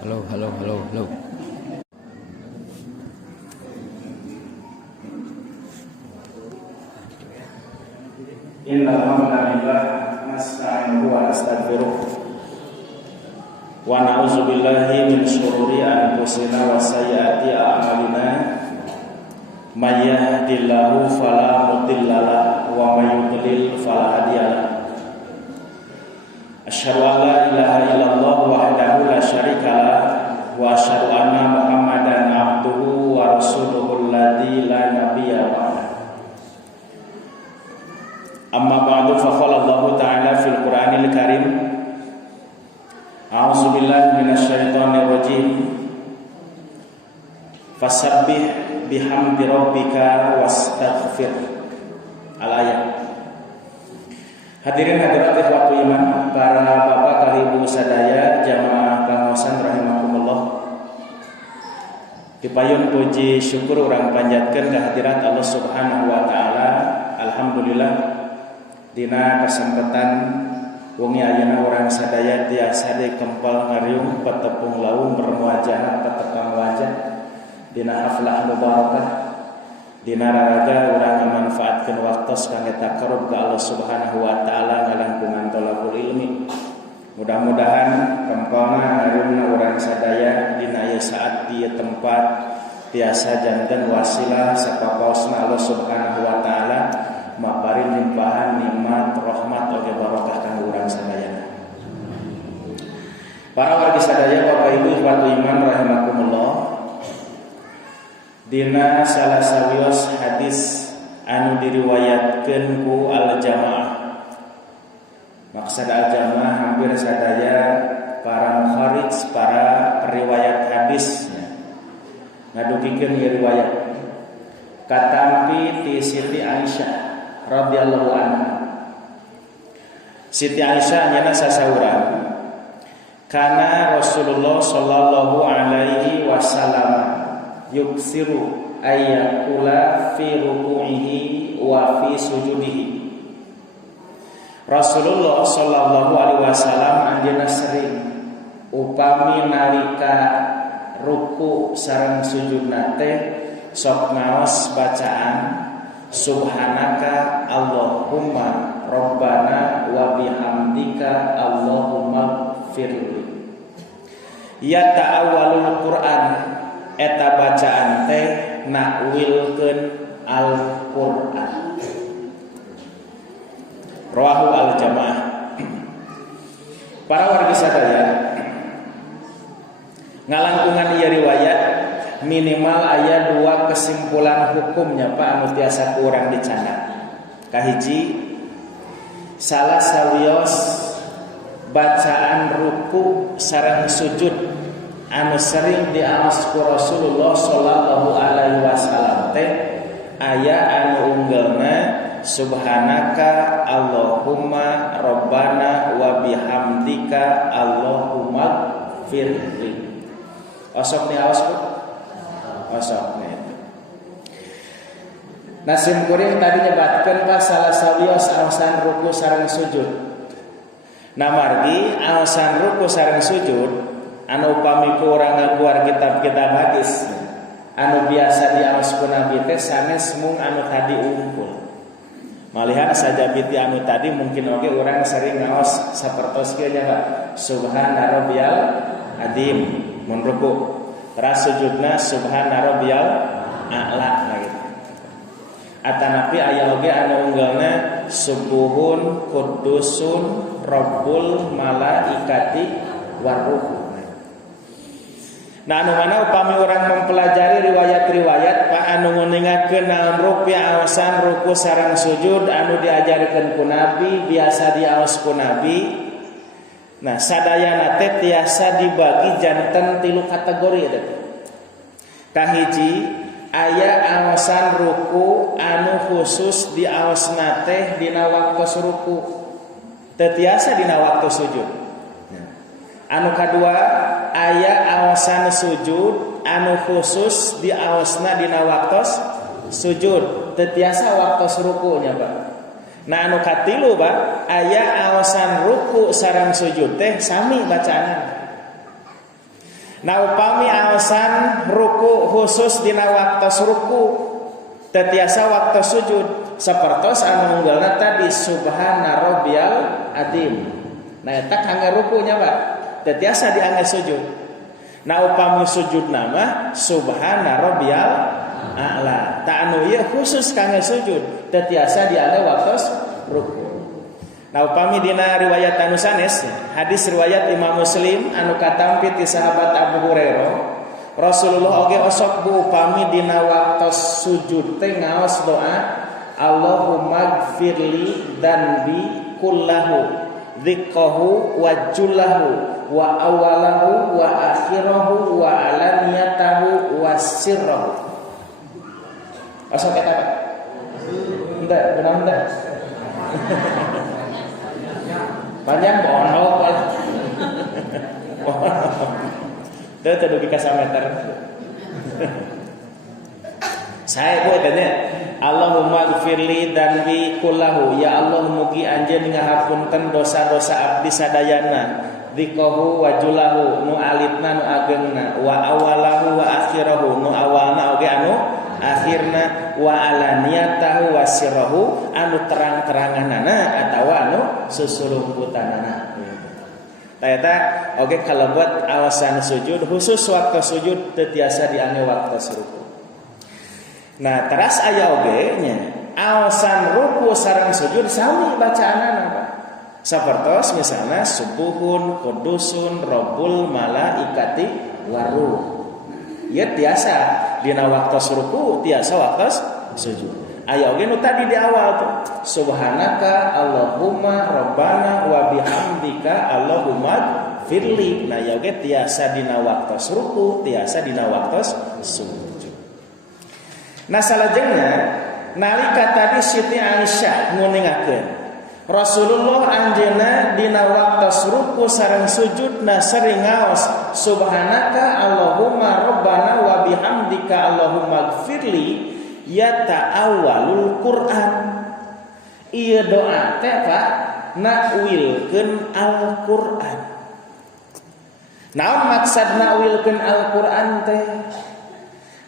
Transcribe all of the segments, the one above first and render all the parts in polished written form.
Halo, halo, halo, halo. Innal hamdalillah nasta'inuhu wa nastaghfiruh wa na'udzu billahi min shururi anfusina wa sayyiati a'malina may yahdihillahu fala mudhillalah wa may yudlil fala hadiyalah. Asyhadu an la ilaha illallah wahdahu la syarikalah wa asyhadu anna Muhammadan abduhu wa rasuluhul ladzi la nabiyya ba'dahu. Amma ba'du fa qala Allah ta'ala fil Qur'anil Karim. A'udzu billahi minasyaitonir rajim. Fasabbih bihamdi rabbika wastaghfir. Al-ayat. Hadirin hadirat ikhwatu iman, para bapak ibu sadaya jamaah pangaosan rahimakumullah. Dipayun puji syukur urang panjatkeun kehadirat Allah Subhanahu wa taala. Alhamdulillah dina kesempatan wengi ayeuna urang sadaya tiasa dikempal ngariung petepung laung bermuajah petepang wajah dina haflah mubarakah dina raraga urang ngamanfaatkeun waktos kangge taqarrub ka Allah Subhanahu wa taala ngalangkungan thalabul ilmi. Mudah-mudahan kempalna ngariungna urang sadaya dina ieu saat di tempat tiasa janten wasilah sapapaosna Allah Subhanahu wa taala maparin limpahan nikmat rahmat oge barokah kanggo urang sadayana. Para wargi sadaya Bapak Ibu ikhwatu iman rahimakumullah. Dina salah sawios hadis anu diriwayatkeun ku al-jamaah. Maksud al-jamaah hampir sadaya para mukharij, para periwayat hadisnya ngadukikeun ieu riwayat. Katampi ti Siti Aisyah radhiyallahu anha. Siti Aisyah nyana sasaurang kana Rasulullah sallallahu alaihi wasallam yuksiru ayyakula fi ruku'ihi wa fi sujudihi. Rasulullah sallallahu alaihi wasallam anjeunna sering upami nalika ruku sareng sujudna teh sok maos bacaan subhanaka Allahumma rabbana wa bihamdika Allahumma firli. Ya ta'awwalul Qur'an eta bacaan teh nakwilkeun Al-Qur'an. Rawahu al-jamaah. Para wargi sadaya ngalangkungan ieu riwayat minimal aya dua kesimpulan hukumnya Pak anu tiasa kurang dicana. Kahiji, salah sawios bacaan ruku sareng sujud anu sering diaos ku Rasulullah sallallahu alaihi wasallam teh aya anu unggelna subhanaka Allahumma rabbana wa bihamdika Allahumma firli. Osok diaos ku osok nih. Nasim kuring tadi nyebatkeun ka salah sawios aosan ruku sareng sujud. Namargi aosan ruku sareng sujud anu upami ku urang ngaguar kitab-kitab hadis anu biasa diaos ku Nabi teh sanes mung anu tadi unggul. Malihan saja biti anu tadi mungkin oge urang sering ngaos sapertos kieu nya subhana rabbiyal azim mun ruku. Teras sujudna subhana rabbiyal a'la gitu. Atanapi aya oge anu unggalna subuhun qudusun rabbul malaikati waruh. Nah anu mana upami urang mempelajari riwayat-riwayat Pak anu ngeningakeun naon rupi aosan ruku sareng sujud anu diajarkeun ku Nabi biasa diaos ku Nabi. Nah sadayana teh tiasa dibagi janten 3 kategori eta. Kahiji aya aosan ruku anu khusus diaosna teh dina waktu ruku, teu tiasa dina waktu sujud. Anu kadua aya aosan sujud anu khusus diaosna dina waktu sujud, teu tiasa waktu rukunya Pak. Nah anu katilu Pak aya aosan ruku sareng sujud teh sami bacaan. Nah upami alasan ruku khusus dina waktos ruku tetiasa waktu sujud sapertos anu unggalna tadi subhana rabbiyal adzim. Nah eta kangge rukunya Pak tetiasa diangge sujud. Nah upami sujud nama subhana rabbiyal a'la. Ta anu ieu khusus kangge sujud tetiasa diangge waktos ruku. Nah upami dina riwayat anu sanes hadis riwayat Imam Muslim anu katampi ti sahabat Abu Hurairah Rasulullah oge osok bu upami dina waktos sujud teh ngaos doa Allahumma gfirli dzanbi kullahu dzikkahu wa jullahu wa awalahu wa akhirahu wa alaniyatahu wa sirrahu. Osok eta Pak? Enggak, benar enggak? Panjang bonok lah. Itu dugi ka sameter. Saya buat tanya, Allahumma gfirli dzanbi kullahu, ya Allah mugi anjeun ngahapunten dosa-dosa abdi sadayana. Dzikahu wa julahu nu alitna nu agengna wa awalahu wa akhirahu nu awalna oge anu akhirna wa alaniyatahu wa sirrahu anu terang-teranganana atawa anu susulumputanana. Eta oge kalebet alasan sujud khusus waktu sujud teu tiasa diangge waktu ruku. Nah, teras aya oge nya alasan ruku sareng sujud sami bacaanana Pak. Sapertos misalna subuhun kudusun rabbul malaikati waruh. Ieu tiasa dina waktos ruku tiasa waktos sujud. Aya oge nu tadi di awal tuh. Subhanaka Allahumma rabbana wa bihamdika Allahumma firli. Nah ya oge tiasa dina waktos ruku, tiasa dina waktos sujud. Nah salajengna nalika tadi Siti Aisyah nguningakeun Rasulullah anjeunna dina waktos ruku sareng sujudna sering ngaos subhanaka Allahumma rabbana wa bihamdika Allahumma gfirli yata'awwalul Qur'an. Ieu doa teh Pak nakwilkeun Al-Qur'an. Naon maksud nakwilkeun Al-Qur'an teh?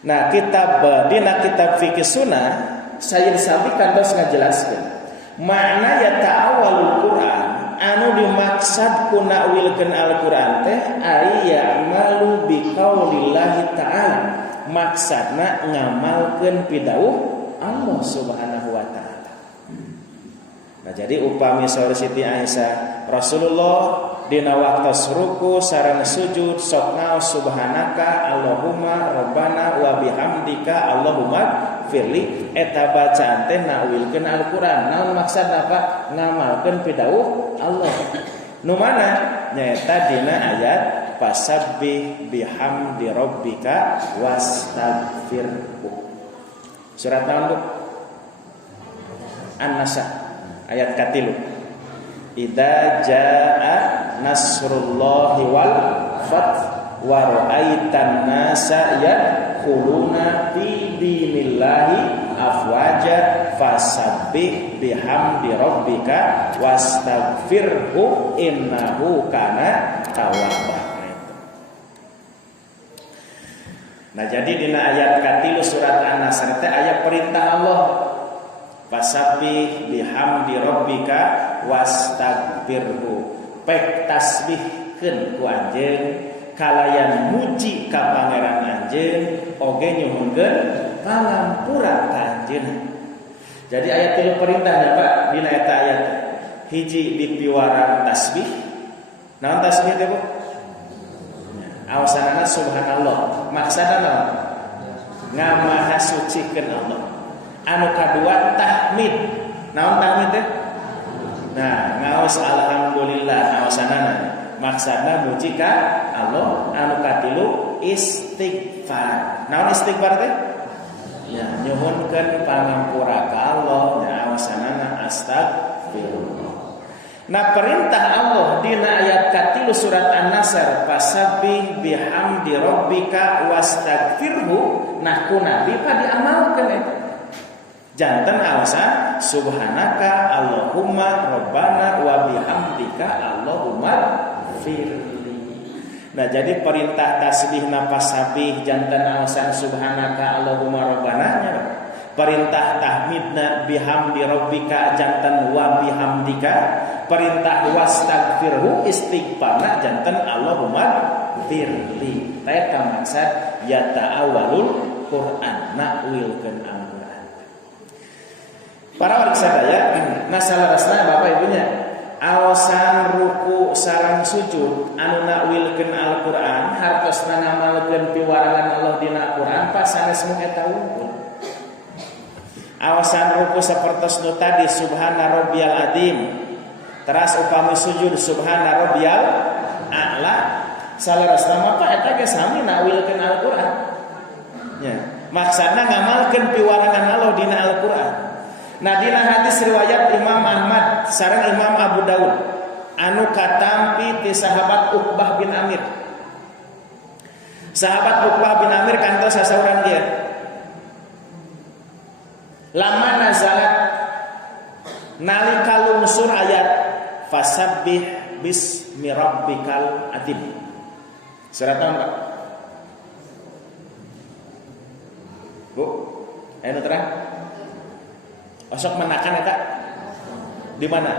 Nah kitab dina kitab fikih sunnah Sayyid Sabiq kantos ngajelaskeun makna yata'awwalul Qur'an anu dimaksud ku nakwilkeun Al-Qur'an teh ari ya'malu biqaulillahi ta'ala maksudna ngamalkeun pidawuh Allah Subhanahu wa taala. Nah jadi upami saur Siti Aisyah Rasulullah dina waktos ruku sareng sujud sok ngaos subhanaka Allahumma rabbana wa bihamdika Allahumma firli eta bacaan teh nakwilkeun Al-Qur'an. Naon maksudna Pak? Ngamalkeun pidawuh Allah. Nu mana? Nyaeta dina ayat fasabbih bihamdi rabbika wastaghfirhu. Surat naon Bu? An-Nasa ayat katilu. Idza jaa nasrullahi wal fath wa ra'aitan nasa yadkhuluna fi dinillahi afwaja fasabbih bihamdi rabbika wastaghfirhu innahu kana tawwaba. Nah jadi dina ayat katilu surat An-Nasr teh aya perintah Allah fasabbih bihamdi rabbika wastaghfirhu. Pek tasbihkeun ku anjeun kalayan muji ka pangeran anjeun oge nyuhunkeun pangampura ka anjeun. Jadi ayat tilu perintahnya Pak dina eta ayat hiji dipiwaran tasbih. Naon tasbih teh Bu? Awasanana subhanallah. Maksudna naon? Ngamaha sucikeun Allah. Anu kadua tahmid. Naon tahmid teh? Nah, ngaos alhamdulillah awasanana. Maksudna muji ka Allah. Anu katilu istighfar. Naon istighfar teh? Ya, nyuhunkeun pangampura ka Allah. Ya, awasanana astagfirullah. Nah perintah Allah dina ayat katilu surat An-Nasr fasabbih bihamdi rabbika wastaghfirhu. Nah ku nabi pa diamalkeun eta. Janten alasan subhanaka Allahumma rabbana wa bihamdika Allahumma firli. Nah jadi perintah tasbih nafas sabih jantan alasan subhanaka Allahumma rabbana nya. Perintah tahmidna bihamdi rabbika jantan wa bihamdika. Perintah wastagfirhu istighfarna jantan Allahumma firli. Eta maksud ya ta'awalul Quran nakwilkeun Al-Quran. Para warga sadaya, nah salarasna Bapak Ibunya awasan ruku sareng sujud anu nakwilkeun Al-Qur'an hartosna ngamalkeun piwarangan Allah dina Al-Qur'an pas sanes mu eta wungkul. Awasan ruku sapertos nu tadi subhana rabbiyal azim. Teras upami sujud subhana rabbiyal a'la. Salarasna mah eta ge sami nakwilkeun Al-Qur'an. Ya, maksudna ngamalkeun piwarangan Allah dina Al-Qur'an. Nah dina hadis riwayat Imam Ahmad sareng Imam Abu Daud anu katampi ti sahabat Uqbah bin Amir. Sahabat Uqbah bin Amir kantos sasaurang dia. Lama nazalat nalika lungsur ayat fasabbih bismi rabbikal azim. Surat apa? Bu, ayo terang. Osok menakan eta di mana?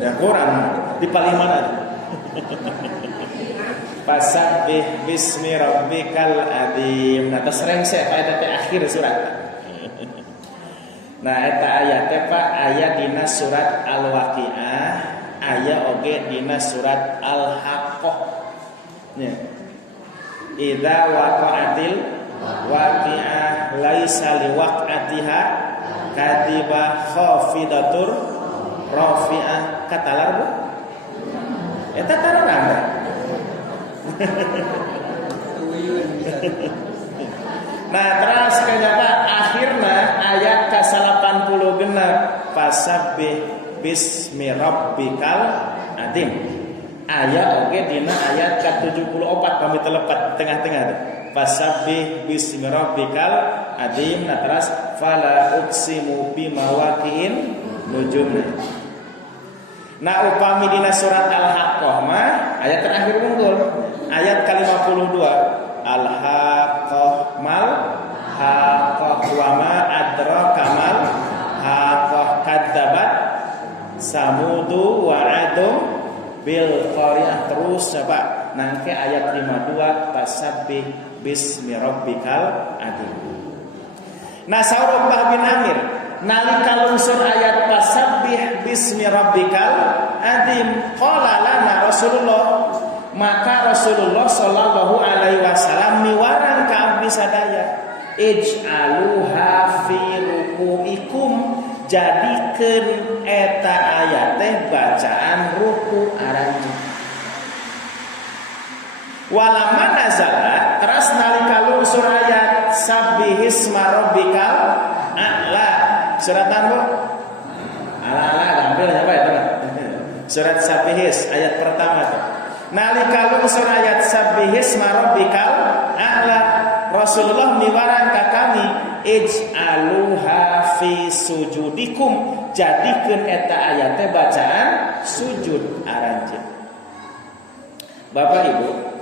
Ya kurang di paling mana? Fasabbih bismi rabbikal azim. Nah terus rengsek ayat teh akhir surat. Nah eta ayat teh Pak aya dina surat Al-Waqiah, aya oge dina surat Al-Haqqah. Nya. Idza waqa'atil waqi'ah laisa liwaq'atiha katiba khafidatur rafi'ah katalar Bu eta tarang nah terus kenapa akhirna ayat ke-80 genep fasabbih bismi rabbikal azim aya oge dina ayat ke-74 kami telepat tengah-tengah tuh fasabbih bismi rabbikal azim. Nah terus fala uqsimu bimawaqi'in nujum. Nah upami dina surat Al-Haqqah mah ayat terakhir unggul ayat ke-52 Al-Haqqah mal haqqah wa ma adraka mal haqqah kadzabat samudu wa adum bil qaryah. Terus coba nangke ayat 52 fasabbih bismi rabbikal azim. Nah saur Uqbah bin Amir nalika lungsur ayat fasabbih bismi rabbikal azim qala lana Rasulullah maka Rasulullah sallallahu alaihi wasallam miwaran ka abdi sadaya ij'aluha fi ruku'ikum jadikeun eta ayat teh bacaan ruku aranjeun. Walamma nazalat teras nalika lungsur ayat sabbihisma rabbikal a'la. Surat Bu? Ala gampil apa itu? Surat Sabbihis ayat pertama tuh. Nalika lungsur ayat sabbihisma rabbikal a'la Rasulullah miwaran ka kami ij'aluha fi sujudikum jadikeun eta ayat teh bacaan sujud aranjeun. Bapak Ibu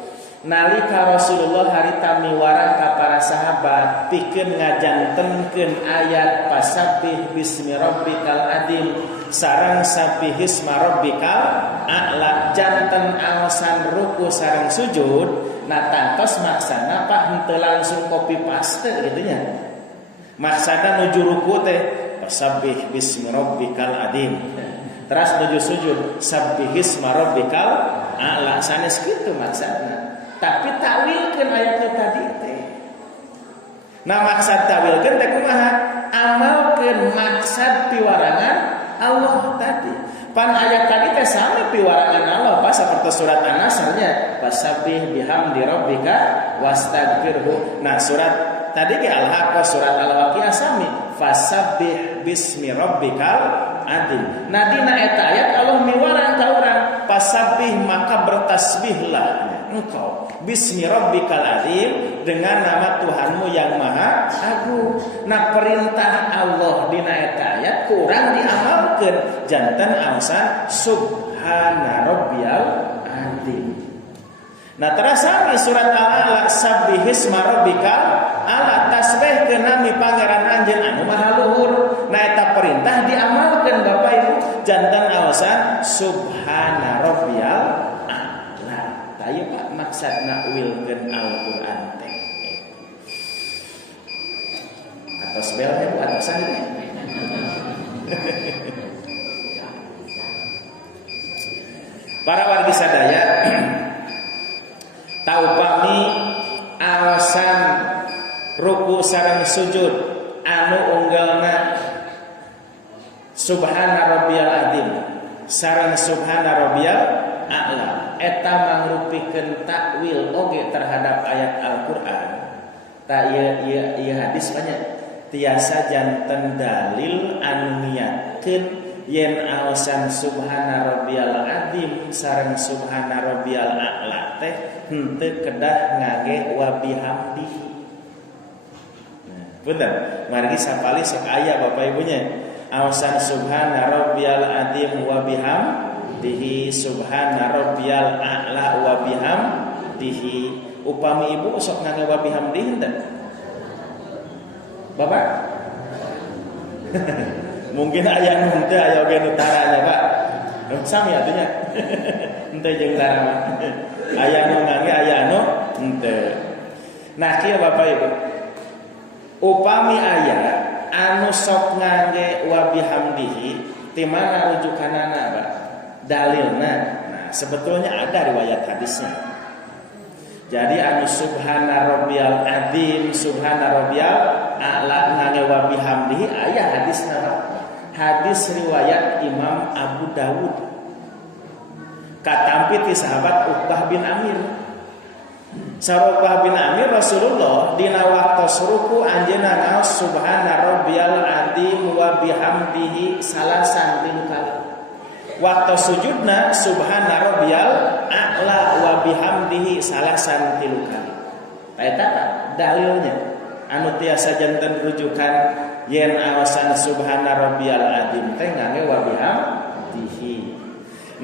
nalika Rasulullah harita miwarang ka para sahabat pikeun ngajantenkeun ayat fasabbih bismi rabbikal azim sareng sabbihisma rabbikal a'la janten alasan ruku sareng sujud nah tantos maksana Pak henteu langsung copy paste gitu nya maksana nuju ruku teh fasabbih bismi rabbikal azim terus nuju sujud sabbihisma rabbikal a'la sanes kitu maksana. Tapi takwilkeun ayatnya tadi teh. Nah maksud takwilkeun teh kumaha? Amalkeun maksud piwarangan Allah tadi. Pan ayat tadi teh sami piwarangan Allah pas saperti surat An-Nasr nya fasabbih bihamdi rabbika wastagfirhu. Nah surat tadi ge Al-Haqqah surat Al-Waqiah sami fasabbih bismi rabbikal azim. Nah dina eta ayat Allah miwarang ka urang fasabbih maka bertasbihlah engkau bismi rabbikal azim dengan nama Tuhanmu yang maha agung. Nah perintah Allah dina eta ayat kurang diamalkeun janten alasan subhana rabbiyal azim. Nah terasa di surat Al-A'la sabbihisma rabbikal a'la tasbih kenami pangeran anjeun anu maha luhur. Nah eta perintah diamalkeun Bapak Ibu janten awasan subhana rabbiyal a'la. Tah Pak maksudna wilkeun Al-Qur'an teh. Atas belnya Bu atasan teh. Para wargi sadaya taupami awasan ruku sareng sujud anu unggalna subhana rabbiyal azim sareng subhana rabbiyal a'la eta mangrupikeun takwil oge terhadap ayat Al-Qur'an. Ta ieu hadis banyak tiasa janten dalil anu niatkeun yen awasan subhana rabbiyal azim sareng subhana rabbiyal a'la teh henteu kedah ngage wa bihamdihi. Nah, bener, margi sapali sok aya Bapak Ibunya. Awasan subhana rabbiyal azim wa bihamdihi subhana rabbiyal a'la wa bihamdihi. Upami ibu sok ngage wa bihamdihi henteu? Bapak? Mungkin aya nu henteu aya oge nu taranya Pak. Sami atunya. Henteu jeung tara. Aya nu ngangge aya anu henteu. Nah kieu Bapak Ibu. Upami aya anu sok ngangge wa bihamdihi ti mana rujukanana Pak? Dalilna. Nah, sebetulnya ada riwayat hadisnya. Jadi anu subhana rabbiyal azim subhana rabbiyal a'la ngangge wa bihamdihi aya hadisna Pak. Hadis riwayat Imam Abu Dawud katampi ti sahabat Uqbah bin Amir. Sahabat Uqbah bin Amir Rasulullah dina waktos ruku anjeunna ngaos subhana rabbiyal azim wa bihamdihi salasan 3 kali. Waktu sujudna subhana rabbiyal a'la wa bihamdihi salasan 3 kali. Eta dalilnya anu tiasa janten rujukan yen awasan subhana rabbiyal azim teh ngangge wa bihamdihi.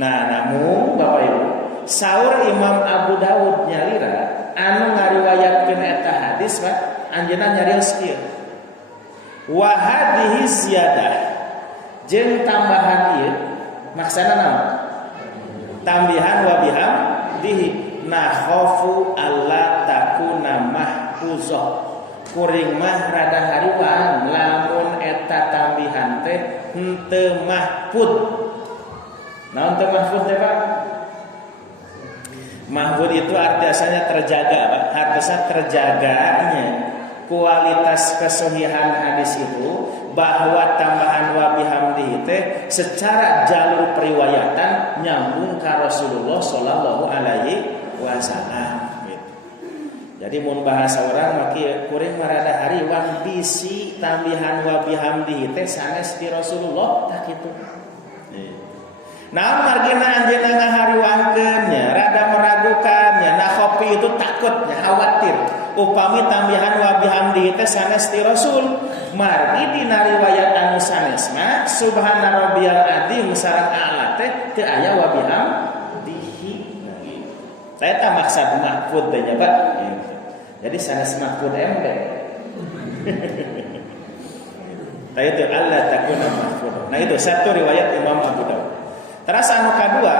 Nah, namun Bapak Ibu, saur Imam Abu Dawud nyalira anu ngariwayatkeun eta hadis Pak, anjeunna nyarios kieu. Wa hadhihi ziyadah jeung tambahan ieu maksana naon? Tambihan wa bihamdihi nakhafu alla takuna mahfuzah. Kuring mah rada hariwaan lamun eta tambihan teh henteu mahfud. Naon teh mahfud teh Pak? Mahfud itu artinya terjaga Pak. Artinya terjaganya kualitas kesohihan hadis itu bahwa tambahan wa bihamdihi teh secara jalur periwayatan nyambung ka Rasulullah sallallahu alaihi wasallam. Jadi mun bahasa orang maki kuring marada hariwang bisi tambihan wa bihamdihi teh sanes ti Rasulullah tah kitu. Nah margina anjeunna ngahariwangkeunnya rada meragukannya nah kopi itu takutnya khawatir upami tambihan wa bihamdihi teh sanes ti Rasul margi dina riwayat anu sanesna subhana rabbiyal azim sareng a'la teh teu aya wa bihamdihi. Nah, eta maksud mahfud teh nya Pak. Jadi sanes mahfud embe. Nah itu Allah takuna mahfud. Nah itu satu riwayat Imam Abu Dawud. Terus anu kadua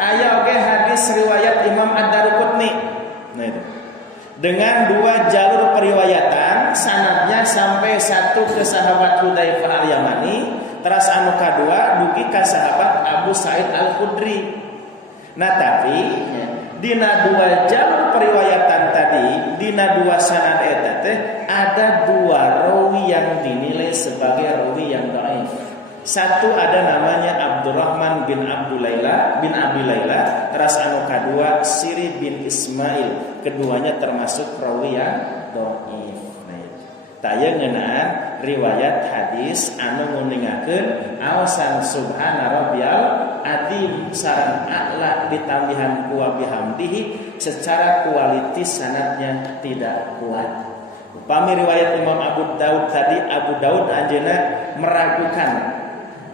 aya oge hadis riwayat Imam Ad-Daruqutni. Nah itu. Dengan 2 jalur periwayatan sanadnya sampai satu ke sahabat Hudzaifah Al-Yamani, terus anu kadua dugi ka sahabat Abu Sa'id Al-Khudri. Nah tapi dina 2 jalur periwayatan tadi, dina 2 sanad eta teh ada 2 rawi yang dinilai sebagai rawi yang dhaif. Satu ada namanya Abdurrahman bin Abi Laila, terus anu kadua Siri bin Ismail. Keduanya termasuk rawi yang dhaif. Nah, taya ngeunaan riwayat hadis anu nguningakeun awasan subhana rabbiyal azim sareng a'la ditambihan wa bihamdihi secara kualitas sanadnya tidak kuat. Upami riwayat Imam Abu Daud tadi, Abu Daud anjeunna meragukan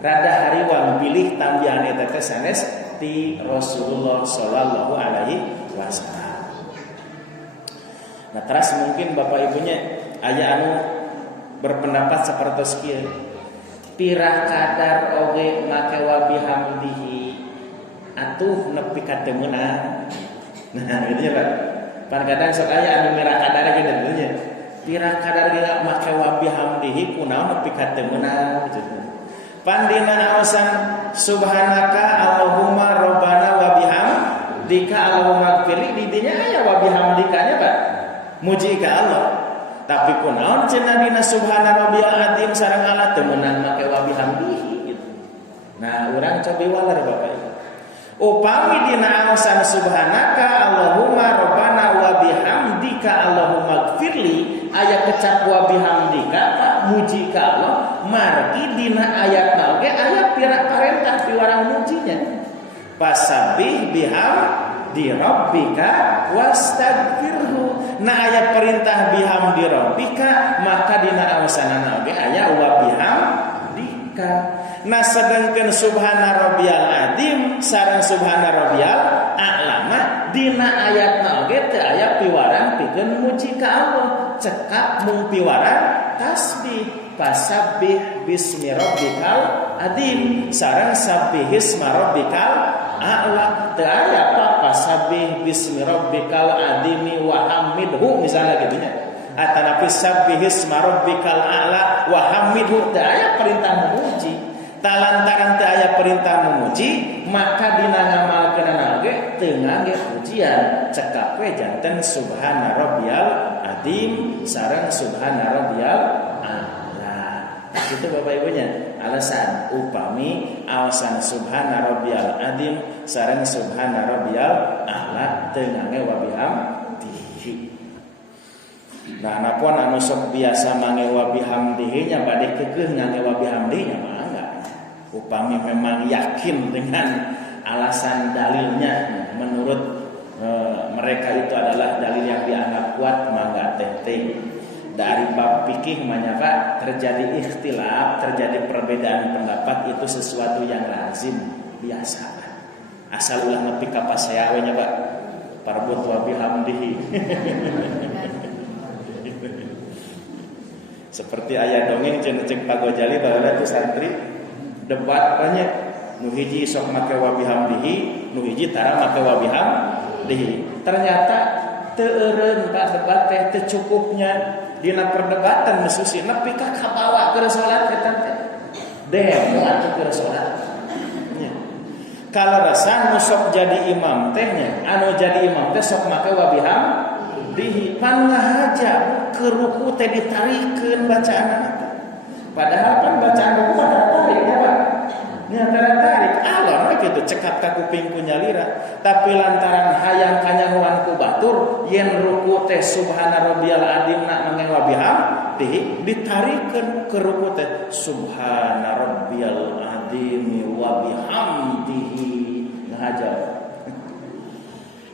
rada hariwang bilih tambihan eta teh sanes ti Rasulullah sallallahu alaihi wasallam. Nah teras mungkin bapak ibunya aya anu berpendapat seperti kieu. Pirah kadar oge make wa bihamdihi atuh nepi ka teu meunang. Nah gitu ya Pak. Pan kadang sok aya anu mirah kadar ge nya. Pirah kadar ge make wa bihamdihi kunaon nepi ka teu meunang gitu. Pan dina aosan subhanaka Allahumma rabbana wa bihamdika Allahumma gfirli di dinya aya wa bihamdika nya Pak. Muji ka Allah. Tapi kunaon cenah dina subhana rabbiyal azim sareng Allah teu meunang make wa bihamdihi gitu. Nah, urang cobi waler Bapak Ibu. Upami dina aosan subhanaka Allahumma rabbana wa bihamdika Allahumma gfirli aya kecap wa bihamdika Pak muji ka Allah margi dina ayatna oge aya pira parentah piwarang mujinya. Fasabbih bihamdi rabbika wastagfirhu. Nah aya perintah bihamdi rabbika maka dina awasanana oge aya wa bihamdika. Nah sedengkeun subhana rabbiyal azim sareng subhana rabbiyal a'la dina ayatna oge teu aya piwarang pikeun muji ka Allah cekap mung piwarang tasbih. Fasabbih bismi rabbikal azim sareng sabbihisma rabbikal a'la. Teu aya apa fasabbih bismi rabbikal azimi wa hamidhu misalnya gitu nya. Atanapi sabbihisma rabbikal a'la wa hamidhu teu aya perintah memuji. Talantaran teu aya perintah memuji maka dina ngamalkeunana oge teu ngangge pujian cekap we janten subhana rabbiyal azim sareng subhana rabbiyal a'la. Itu Bapak Ibunya alasan upami awasan subhana rabbiyal azim sareng subhana rabbiyal a'la teu ngangge wa bihamdihi. Nah napun anu sok biasa mangge wa bihamdihi nya bade keukeuh ngangge wa bihamdihi nya mah enggak. Upami memang yakin dengan alasan dalilnya menurut mereka itu adalah dalil yang dianggap kuat mangga teh dari bab fikih menyapa terjadi ikhtilaf, terjadi perbedaan pendapat itu sesuatu yang lazim biasa. Asal ulah nepi ka pasea we nya Pak. Parbut wa bihamdihi. Seperti aya dongeng cenah cek Pak Gojali baheula tu santri debat banyak nu hiji sok make wa bihamdihi nu hiji tara make wa bihamdihi. Ternyata teu eureun ka debat teh teu cukupnya dina perdebatan mesusi nepi ka kabawa keur salat eta teh demo atuh keur salat nya. Kalau rasa nu sok jadi imam teh nya anu jadi imam teh sok make wa bihamdihi pan ngahaja keur ruku teh ditarikeun bacaanna teh. Padahal kan bacaan ruku mah tarik ya Pak. Nya tarik alon we kitu cekat ka kuping ku nyalira. Tapi lantaran hayang kanyahoan ku batur yen ruku teh subhana rabbiyal azim na mangge wa bihamdihi ditarikeun ke ruku teh subhana rabbiyal azim wa bihamdihi ngahaja.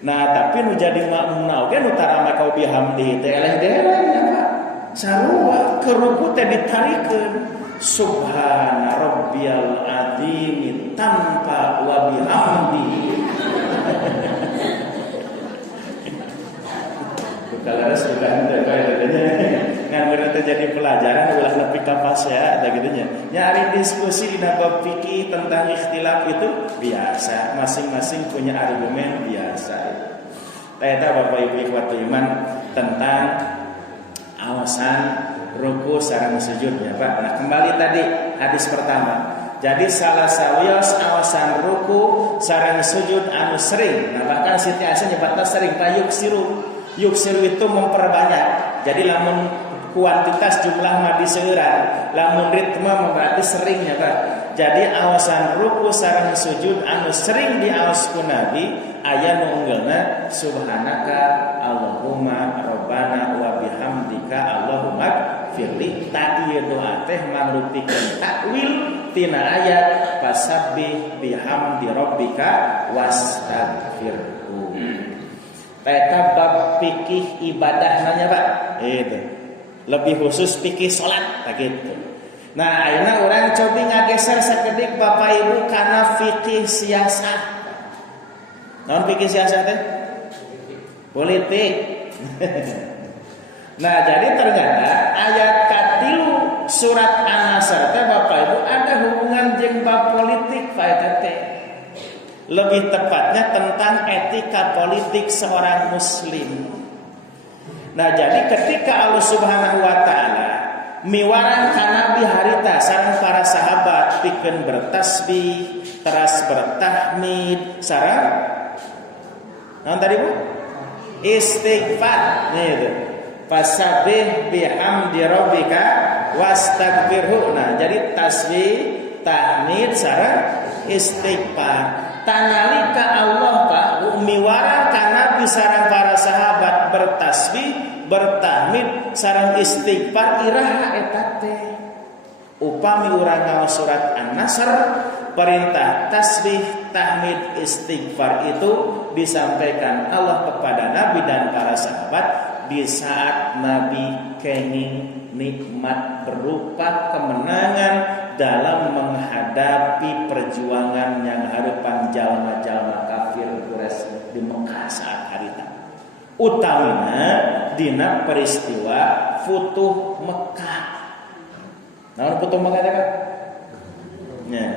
Nah tapi nu jadi makmumna oge nu tara make wa bihamdihi teh eleh-eleh ya Pak. Sarua ke ruku teh ditarikeun subhana rabbiyal azim tanpa wa bihamdihi. Kalau sudah henteu bae teh ngan terjadi pelajaran ulah nepi ka fasya ada gitu nya. Nyari diskusi di bab fikih tentang ikhtilaf itu biasa, masing-masing punya argumen biasa. Eta Bapak Ibu ikhwatul iman tentang awasan ruku sareng sujudnya Pak. Nah kembali tadi hadis pertama. Jadi salah sawios awasan ruku sareng sujud anu sering. Nah bahkan Siti Aisyah nyebatna sering tayuk siru. Yuk siru itu memperbanyak. Jadi lamun kuantitas jumlah mah diseueuran, lamun ritme berarti seringnya Pak. Jadi awasan ruku sareng sujud anu sering diaos ku Nabi aya nu unggulna subhanaka Allahumma rabbana wa bihamdika Allahumma firli. Tadi doa teh mangrupikeun takwil tina ayat fasabbih bihamdi rabbika wastaghfirhu. Eta bab fikih ibadah nanya Pak. Itu. Lebih khusus fikih salat begitu. Nah, ayeuna urang cobi ngageser sakedik Bapak Ibu kana fikih siasat. Naon fikih siasat teh? Politik. Nah, jadi ternyata ayat katilu surat An-Nasr teh Bapak Ibu ada hubungan jeung bab politik Pak eta teh. Lebih tepatnya tentang etika politik seorang muslim. Nah, jadi ketika Allah Subhanahu wa taala miwarang ka Nabi harita sareng para sahabat pikeun bertasbih, teras bertahmid, sareng naon tadi Bu? Istighfar. Gitu. Fasabbih bihamdi rabbika wastaghfirhu. Nah, jadi tasbih, tahmid sareng istighfar. Tanalika Allah Pak miwarang ka Nabi sareng para sahabat bertasbih, bertahmid sareng istighfar iraha eta teh. Upami urang ngaos surat An-Nasr perintah tasbih, tahmid, istighfar itu disampaikan Allah kepada Nabi dan para sahabat di saat Nabi kenging nikmat berupa kemenangan dalam menghadapi perjuangan yang hadapan jalma-jalma kafir Quraisy di Mekah saat harita. Utamina dina peristiwa Futuh Mekah. Nah, Futuh Mekah teh kan? Ya.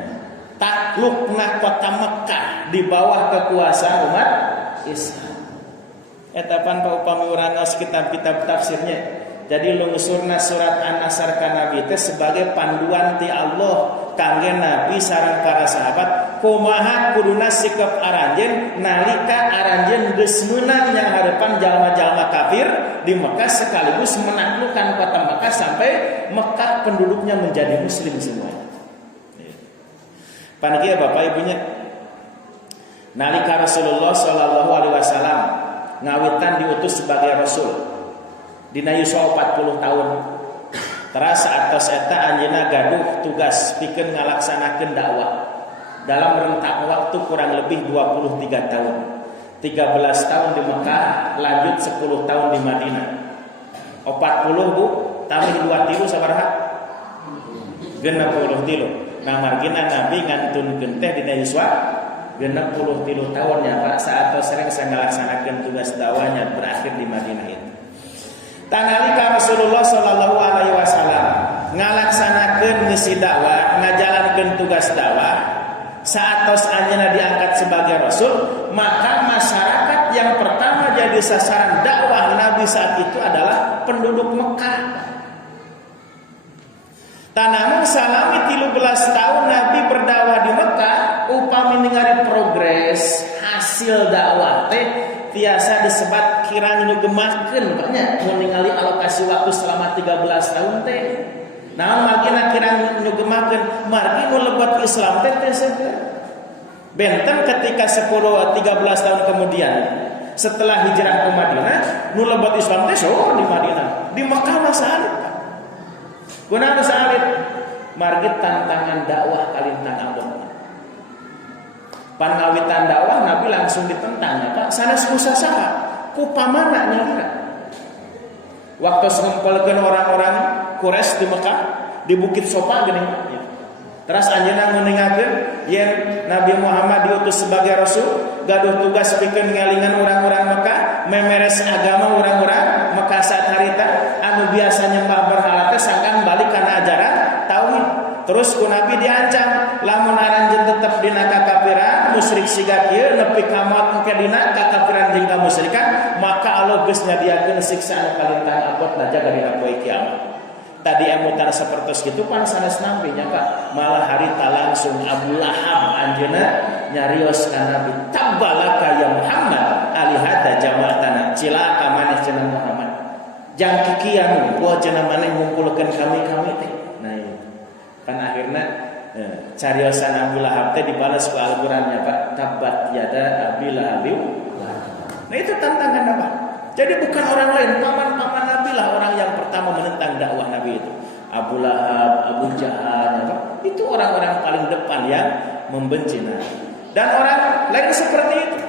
Taklukna kota Mekah di bawah kekuasaan umat Islam. Eta pan upami urang ngaos kitab-kitab tafsirnya. Jadi lungsurna surat An-Nasr ka Nabi teh sebagai panduan ti Allah kangge Nabi sareng para sahabat kumaha kuduna sikap aranjeun nalika aranjeun geus meunang yang harapan jalma-jalma kafir di Mekah sekaligus menaklukkan kota Mekah sampai Mekah penduduknya menjadi muslim semuanya. Panitia Bapak Ibunya nalika Rasulullah sallallahu alaihi wasallam ngawitan diutus sebagai rasul dina yuswa 40 tahun. Teras atos eta anjeunna gaduh tugas pikeun ngalaksanakeun dakwah dalam rentang waktu kurang lebih 23 tahun. 13 tahun di Mekah, lanjut 10 tahun di Madinah. 40 Bu, tambah 2 tilu sabaraha? 60 tilu. Nah margina Nabi ngantunkeun teh dina yuswa 60 tilu tahun ya Pak saat sering saya ngalaksanakeun tugas dakwahnya berakhir di Madinah itu. Tanalika Rasulullah sallallahu alaihi wasallam ngalaksanakeun misi dakwah, ngajalankeun tugas dakwah, saatos anjeunna diangkat sebagai rasul, maka masyarakat yang pertama jadi sasaran dakwah Nabi saat itu adalah penduduk Mekah. Tanamun salami 13 tahun Nabi berdakwah di Mekah, upami ningali progres hasil dakwah teh tiasa disebat kirang ngegemakeun banyak mun ningali alokasi waktu selama 13 tahun teh. Naon margina kirang ngegemakeun margi nu lebet Islam teh segera. Benten ketika 13 tahun kemudian setelah hijrah ke Madinah, nu lebet Islam teh di Madinah. Di Mekah masa kunaon salib margi tantangan dakwah kalintang abot. Pangawitan dakwah Nabi langsung ditentang Pak sanes kusaha ku pamana nyalira. Waktu ngumpulkeun orang-orang Quraisy di Mekah di Bukit Sofa geuning ya. Terus anjeunna ngeuningkeun yen Nabi Muhammad diutus sebagai rasul gaduh tugas pikeun ngalingan orang-orang Mekah memeres agama orang-orang Mekah saat harita anu biasa nyembah berhala teh sangkan balik kana ajaran tauhid. Terus ku Nabi diancam lamun aranjeun tetep dina kakafiran musyrik siga kieu nepi ka maut engke dina kakafiran jeung kamusyrikan maka Allah geus nyadiakeun siksa anu kalintang abot najaga dina poe kiamat. Tadi emutan sapertos kitu pan sanes nampi nya Pak malah harita langsung Abu Lahab anjeunna nyarios ka Nabi tabbalaka ya Muhammad alihada jama'atana cilaka maneh cenah Muhammad jang kikian poe cenah maneh ngumpulkeun kami teh. Nah itu kan akhirnya cariosan Abu Lahab teh dibalas ku Al-Qur'annya Pak tabbat yada Abi Lahab. Nah itu tantangan apa? Jadi bukan orang lain, paman-paman Nabi lah orang yang pertama menentang dakwah Nabi itu. Abu Lahab, Abu Jahal, ya, itu orang-orang paling depan yang membenci Nabi. Dan orang lain seperti itu.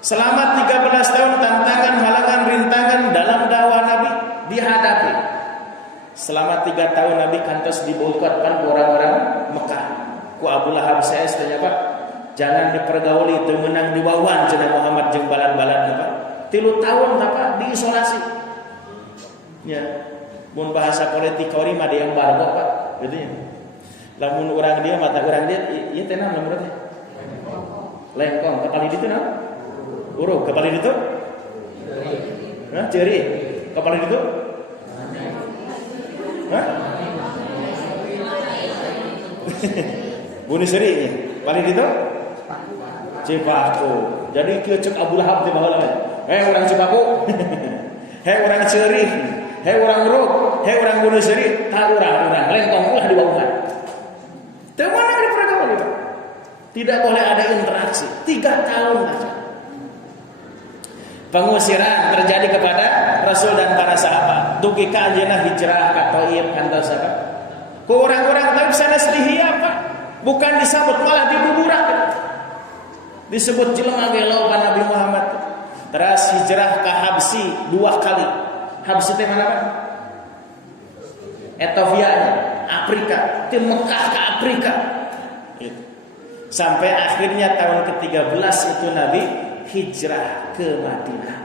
Selama 13 tahun tantangan, halangan, rintangan dalam dakwah Nabi dihadapi. Selama 3 tahun Nabi kantos diboikotkan orang-orang Mekah. Ku Abu Lahab saya tanya Pak, jangan dipergauli, teu meunang diwawan cenah Muhammad jeung balan-balan Pak. 3 tahun Pak diisolasi. Ya, mun bahasa politik kori mah dia yang bargo Pak, gitu ya. Lamun orang dia mata orang dia, ieu teh naon menurut teh? Lengkong, kepala di itu naon? Urug, kepala di itu? Hah, ceuri. Kepala di itu? Hah? Bunuh seri nya. Kepala di itu? Cipaku. Jadi kieu cek Abu Lahab teh baheula. Urang Cipaku. Urang ceuri. Urang Urug. Urang bunuh seri. Tah urang lengkong ulah di bawah. Teu mana di peragama itu? Tidak boleh ada interaksi 3 tahun saja. Pengusiran terjadi kepada Rasul dan para sahabat. Dugi ka anjeunna hijrah ka Thaif kantos apa? Ku orang-orang Thaif sanes dihia Pak. Bukan disambut malah dibuburak. Disebut jelema gelo ka Nabi Muhammad. Terus hijrah ke Habsi 2 kali. Habsi teh mana Pak? Ethiopia, Afrika, ke Mekah ke Afrika. Sampai akhirnya tahun ke-13 itu Nabi hijrah ke Madinah.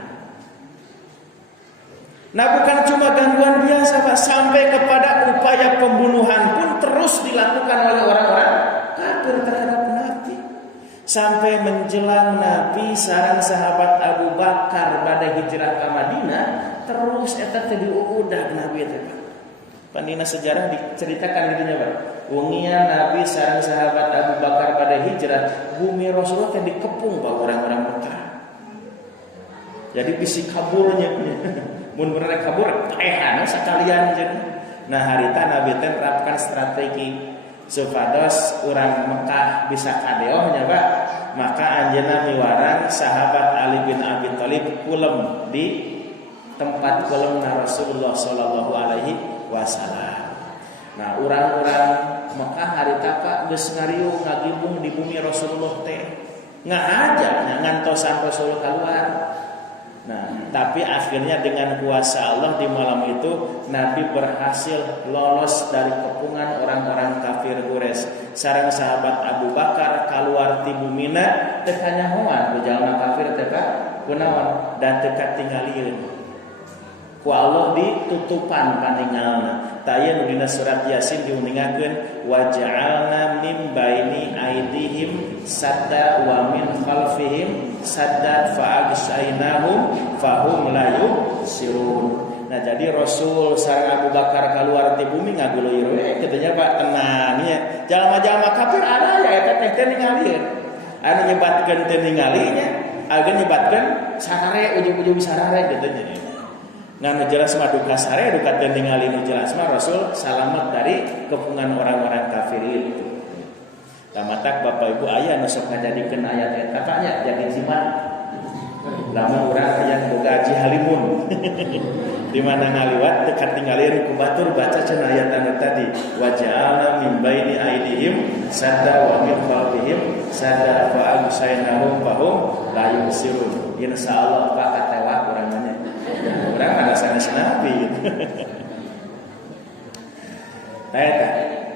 Nah, bukan cuma gangguan biasa Pak, sampai kepada upaya pembunuhan pun terus dilakukan oleh orang-orang kafir terhadap Nabi. Sampai menjelang Nabi sareng sahabat Abu Bakar pada hijrah ke Madinah, terus eta teh diuudag Nabi teh. Pandina sejarah diceritakan gitunya Pak. Wengian Nabi sareng sahabat Abu Bakar pada hijrah, bumi Rasulullah teh dikepung Pak orang-orang Mekah. Jadi bisi kaburnya. Mun bener kabur taehan sakalian jadi. Nah, harita Nabi teh terapkan strategi supados orang Mekah bisa kadeoh nya Pak. Maka anjeunna miwarang sahabat Ali bin Abi Thalib kulem di tempat kulemna Rasulullah sallallahu alaihi wasallam. Nah, orang-orang Mekah harita Pak geus ngariung ngagibung di bumi Rasulullah teh. Ngajak ngantosan Rasul keluar. Nah, tapi akhirnya dengan kuasa Allah di malam itu Nabi berhasil lolos dari kepungan orang-orang kafir Quraisy. Sareng sahabat Abu Bakar keluar ti bumina teu kanyahoan ku jalma kafir teh Pak. Kunaon? Da teu katingalieun. Ku Allah ditutupan paningalna. Taya nu dina surat Yasin diuningakeun wa ja'alna min baini aidihim sadda wa min khalfihim sadda fa aghshaynahum fahum la yubsirun. Nah, jadi Rasul sareng Abu Bakar keluar ti bumi ngaguleuir we kitu Pak, tenang nya. Jalma-jalma kafir ada ya eta teh ningalieun. Anu nyebatkeun teu ningalinya, ageun nyebatkeun sarare ujug-ujug sarare kitu nya. Nah, jelas mah duka sare duka teu ningali nu jelas mah Rasul salamet dari kepungan orang-orang kafir itu. Tamatak Bapak Ibu aya nu sok ngajadikeun ayat eta nya jadi siman. Lamun urang aya boga Haji Halimun. Di mana ngaliwat teu katingalieun ku batur baca cenah ayat anu tadi wa ja'alna min baini aidihim sadda wa min khalfihim sadda fa aghshaynahum fahum la yubsirun. Insyaallah Pak katewa urang nya. Orang ada sanes Nabi gitu.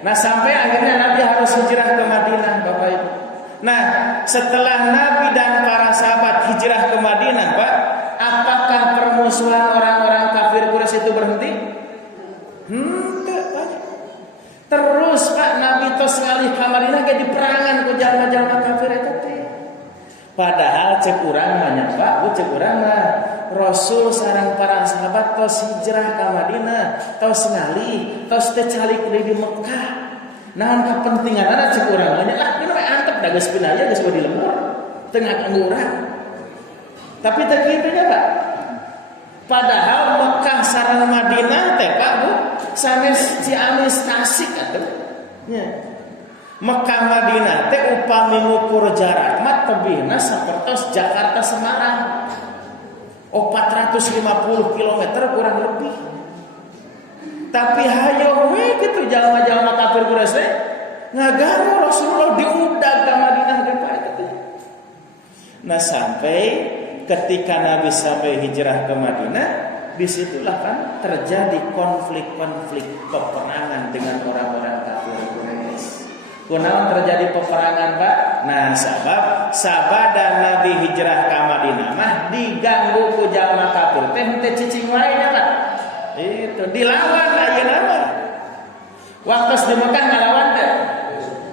Nah, sampai akhirnya Nabi harus hijrah ke Madinah Bapak Ibu. Nah, setelah Nabi dan para sahabat hijrah ke Madinah Pak, apakah permusuhan orang-orang kafir Quraisy itu berhenti? Pak. Terus Pak Nabi tos ngalih ka Madinah ge diperangan ku jalma-jalma kafir eta teh. Padahal cek urang banyak Pak, cek urang mah Rasul sareng para sahabat tos hijrah ka Madinah, tos ngalih, tos teh calik di Mekah. Naon kapentinganna cek urang nya lah ieu mah antep da geus pinaya geus di lembur, teu ngaganggu urang. Tapi teh kitu nya Pak. Padahal Mekah sareng Madinah teh Pak Bu, sanes Ciamis Tasik atuh. Nya. Mekah Madinah teh upami ngukur jarak mah tebihna sapertos Jakarta Semarang. 450 km kurang lebih. Tapi hayo we kitu jalma-jalma kafir Quraisy ngaganggu Rasulullah diudag ka Madinah ge Pak kitu. Nah, sampai ketika Nabi sampai hijrah ke Madinah, disitulah kan terjadi konflik-konflik peperangan dengan orang-orang kafir Quraisy. Kunaon terjadi peperangan Pak? Nah, sabada Nabi hijrah ke Madinah mah diganggu ku jalma kafir teh teu cicing wae nya Pak. itu dilawan ayeuna mah. Waktu di Mekah ngalawan teh.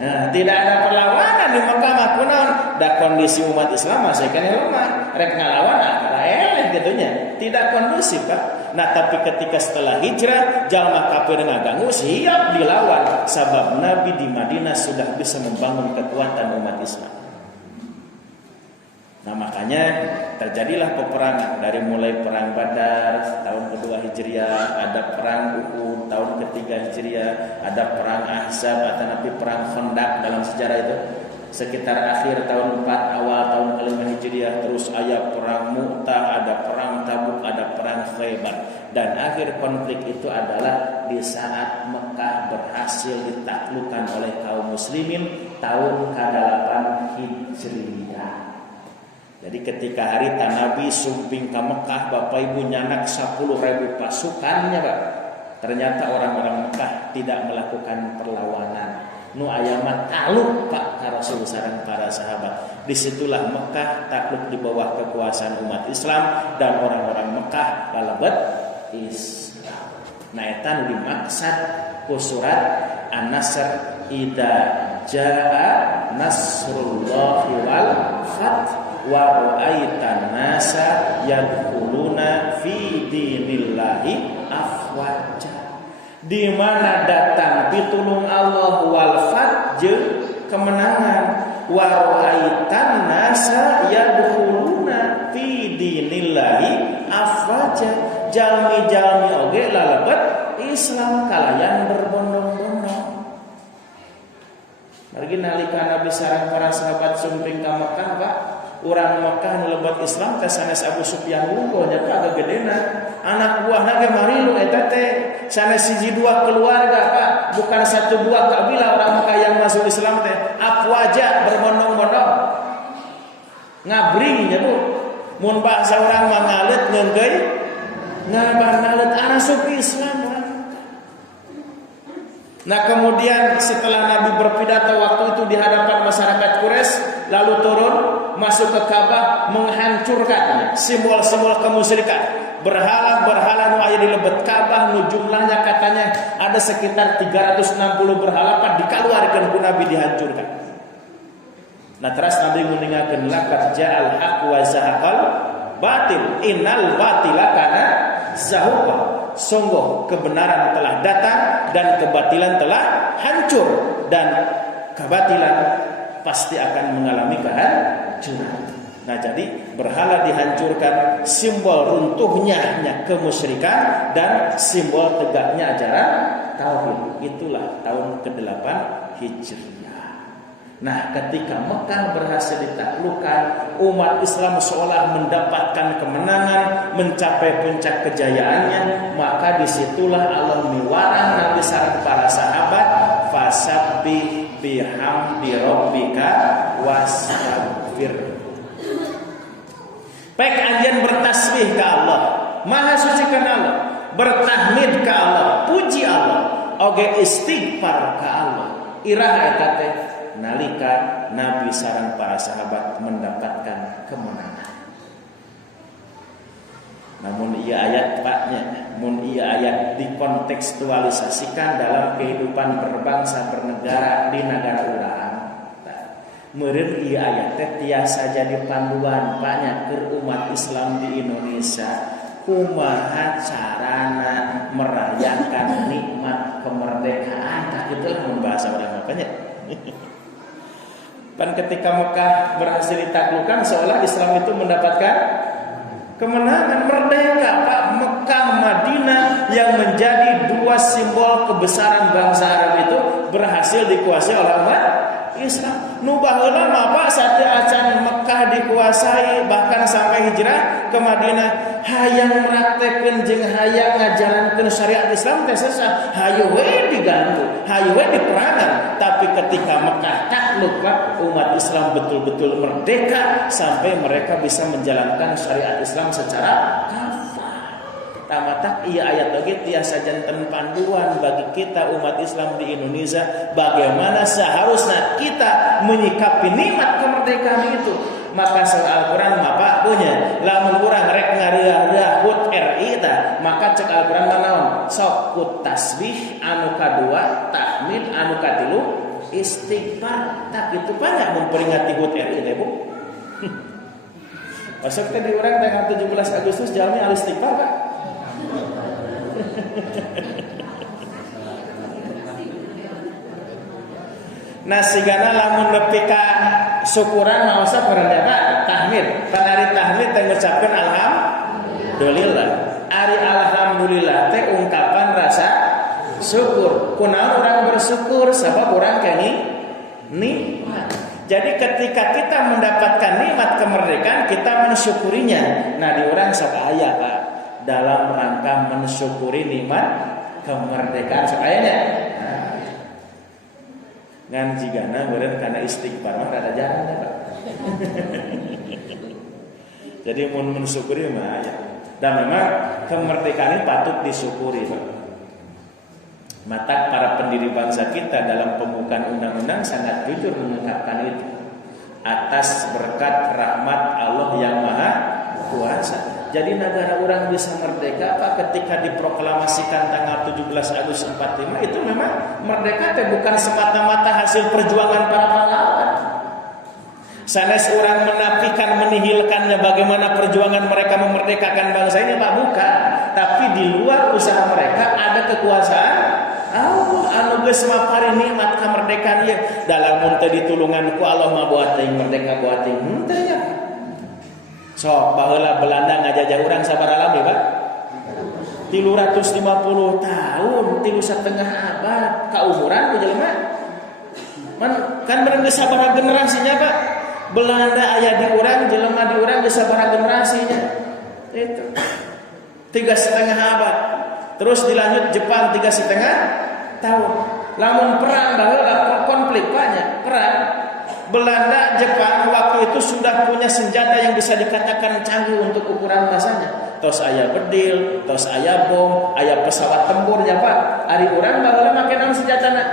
Nah, tidak ada perlawanan di Mekah mah kunaon? Da kondisi umat Islam masih kana lemah, rek ngalawan akara eleh gitunya. Tidak kondusif Pak. Nah, tapi ketika setelah hijrah, jalma kafir ngaganggu siap dilawan sebab Nabi di Madinah sudah bisa membangun kekuatan umat Islam. Nah, makanya terjadilah peperangan dari mulai perang Badar tahun kedua Hijriah, ada perang Uhud tahun ketiga Hijriah, ada perang Ahzab atau nanti perang Khandaq dalam sejarah itu sekitar akhir tahun 4 awal tahun kelima Hijriah, terus ada perang Mu'tah, ada perang Tabuk, ada perang Khaybar, dan akhir konflik itu adalah di saat Mekah berhasil ditaklukkan oleh kaum muslimin tahun ke-8 Hijriah. Jadi ketika hari Nabi sumping ke Mekah, Bapak Ibu nyanak 10.000 pasukannya Pak. Ternyata orang-orang Mekah tidak melakukan perlawanan. Nu aya mah takluk Pak ka Rasul sareng para sahabat. Disitulah Mekah takluk di bawah kekuasaan umat Islam dan orang-orang Mekah lalebet Islam. Nah eta nu dimaksud ku surat An-Nasr idza jaa nasrullahi wal fath wa ra'aitan nasa yadkhuluna fi dinillahi afwaja. Di mana datang pitulung Allah wal fath kemenangan, wa ra'aitan nasa yadkhuluna fi dinillahi afwaja. Jalmi-jalmi oge lalebet Islam kalayan berbondong-bondong. Margi nalika Nabi sareng para sahabat sumping ka Mekah Pak, urang Mekah lebet Islam teh sanes Abu Sufyan unggul nya Pak gegedena. Anak buahna ge marilu eta teh sanes hiji dua keluarga Pak, bukan satu dua kabilah orang Mekah yang masuk Islam teh. Afwaja berbondong-bondong. Ngabring nya tuh. Mun bahasa urang mah ngalet ngeunggeuy ngalet arasup Islam orang. Nah kemudian setelah Nabi berpidato waktu itu di hadapan masyarakat Quraisy, lalu turun masuk ke Ka'bah menghancurkan simbol-simbol kemusyrikan, berhala-berhala nu aya di lebet Ka'bah nu jumlahnya katanya ada sekitar 360 berhala Pak dikaluarkeun ku Nabi dihancurkan. Nah terus Nabi nguningakeun laqad ja'al haqq wa zahaqal batil innal batila kana zahuqa. Sungguh kebenaran telah datang dan kebatilan telah hancur, dan kebatilan pasti akan mengalami kehancuran. Nah jadi berhala dihancurkan, simbol runtuhnya kemusyrikan dan simbol tegaknya ajaran tauhid. Itulah tahun ke-8 Hijriah. Nah ketika Mekah berhasil ditaklukkan, umat Islam seolah mendapatkan kemenangan, mencapai puncak kejayaannya, maka disitulah Allah miwarang Nabi sareng para sahabat, fasabbih bihamdi rabbika wastaghfir. Baik anjeun bertasbih ke Allah, maha suci ka Allah, bertahmid ke Allah, puji Allah, oge istighfar ke Allah. Iraha eta teh nalika Nabi sareng para sahabat mendapatkan kemenangan. Namun ia ayat Paknya, mun ia ayat dikontekstualisasikan dalam kehidupan berbangsa bernegara di negara urang. Meureun ieu ayat teh tiasa jadi panduan Paknya keur umat Islam di Indonesia kumaha carana merayakan nikmat kemerdekaan. Tah kitu mun bahasa urang makanya. Pan ketika Mekah berhasil ditaklukkan seolah Islam itu mendapatkan kemenangan, merdeka Pak. Mekah Madinah yang menjadi dua simbol kebesaran bangsa Arab itu berhasil dikuasai oleh umat Islam. Nu baheula mah Pak saateu acan Mekah dikuasai bahkan sampai hijrah ke Madinah, hayang praktekeun jeung hayang ngajalankeun syariat Islam teh susah. Hayu we diganggu, hayu we diperangan. Tapi ketika Mekah takluk Pak, umat Islam betul-betul merdeka sampai mereka bisa menjalankan syariat Islam secara kafah. Tamatak iya ayat lagi tiasa janten panduan bagi kita umat Islam di Indonesia bagaimana seharusnya kita menyikapi nikmat kemerdekaan itu. Maka soal Al-Quran Bapak punya lamun urang rek ngariah HUT RI ta, maka cek Al-Quran manaon sok ku tasbih, anu kadua tahmid, anu katilu istighfar. Tak itu banyak memperingati HUT RI teh Bu. Masuk teh di urang tanggal 17 Agustus jalmi al istighfar Pak. Nah sigana lamun nepi ka syukuran maosa perendah Pak tahmid. Kan ari tahmid teh ngucapkeun alhamdulillah. Ari alhamdulillah teh ungkapan rasa syukur. Kunaon orang bersyukur sabab orang kani nikmat. Jadi ketika kita mendapatkan nikmat kemerdekaan kita mensyukurinya. Nah di orang sok aya Pak dalam rangka mensyukuri nikmat kemerdekaan sok ayanya. Ngan jigana meureun kana istighfar mah rada jarang ya Pak. Jadi mun mensyukuri mah ya. Dan memang kemerdekaan ini patut disyukuri Pak. Mata para pendiri bangsa kita dalam pembukaan undang-undang sangat jujur mengungkapkan itu. Atas berkat rahmat Allah yang Maha Kuasa. Jadi negara orang bisa merdeka Pak ketika diproklamasikan tanggal 17 Agustus 45 itu memang merdeka itu bukan semata-mata hasil perjuangan para pahlawan. Sanes orang menafikan menihilkannya bagaimana perjuangan mereka memerdekakan bangsa ini Pak bukan. Tapi di luar usaha mereka ada kekuasaan Allah anu geus mapari nikmat kamerdekaan ieu. Dalam mun teu ditulungan ku Allah mah buat teuing merdeka buat teuing henteu nya. Sok baheula Belanda ngajajah urang sabaraha lami Pak? 350 tahun, 3,5 abad kaumuran ku jelema. Kan bener geus sabaraha generasinya Pak? Belanda aya di urang, jelema di urang geus sabaraha generasinya. Itu. 3,5 abad. Terus dilanjut Jepang 3,5 tahun. Lamun perang baheula konflik banyak, perang Belanda, Jepang waktu itu sudah punya senjata yang bisa dikatakan canggih untuk ukuran masanya. Tos aya bedil, tos aya bom, aya pesawat tempurnya Pak. Ari urang baheula make naon senjatana?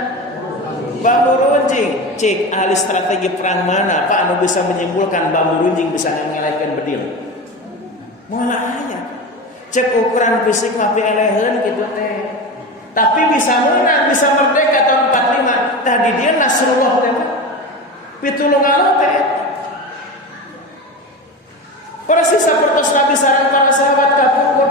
Bambu runcing. Cik ahli strategi perang mana Pak anu bisa menyimpulkan bambu runcing bisa ngalahkeun bedil? Moal aya. Cek ukuran fisik mah eleheun kitu teh. Tapi bisa menang, bisa merdeka tahun 45. Tadi dia Nasrullah teh. Pitulung Allah teh. Persis sapertos Nabi sareng para sahabat kapungkur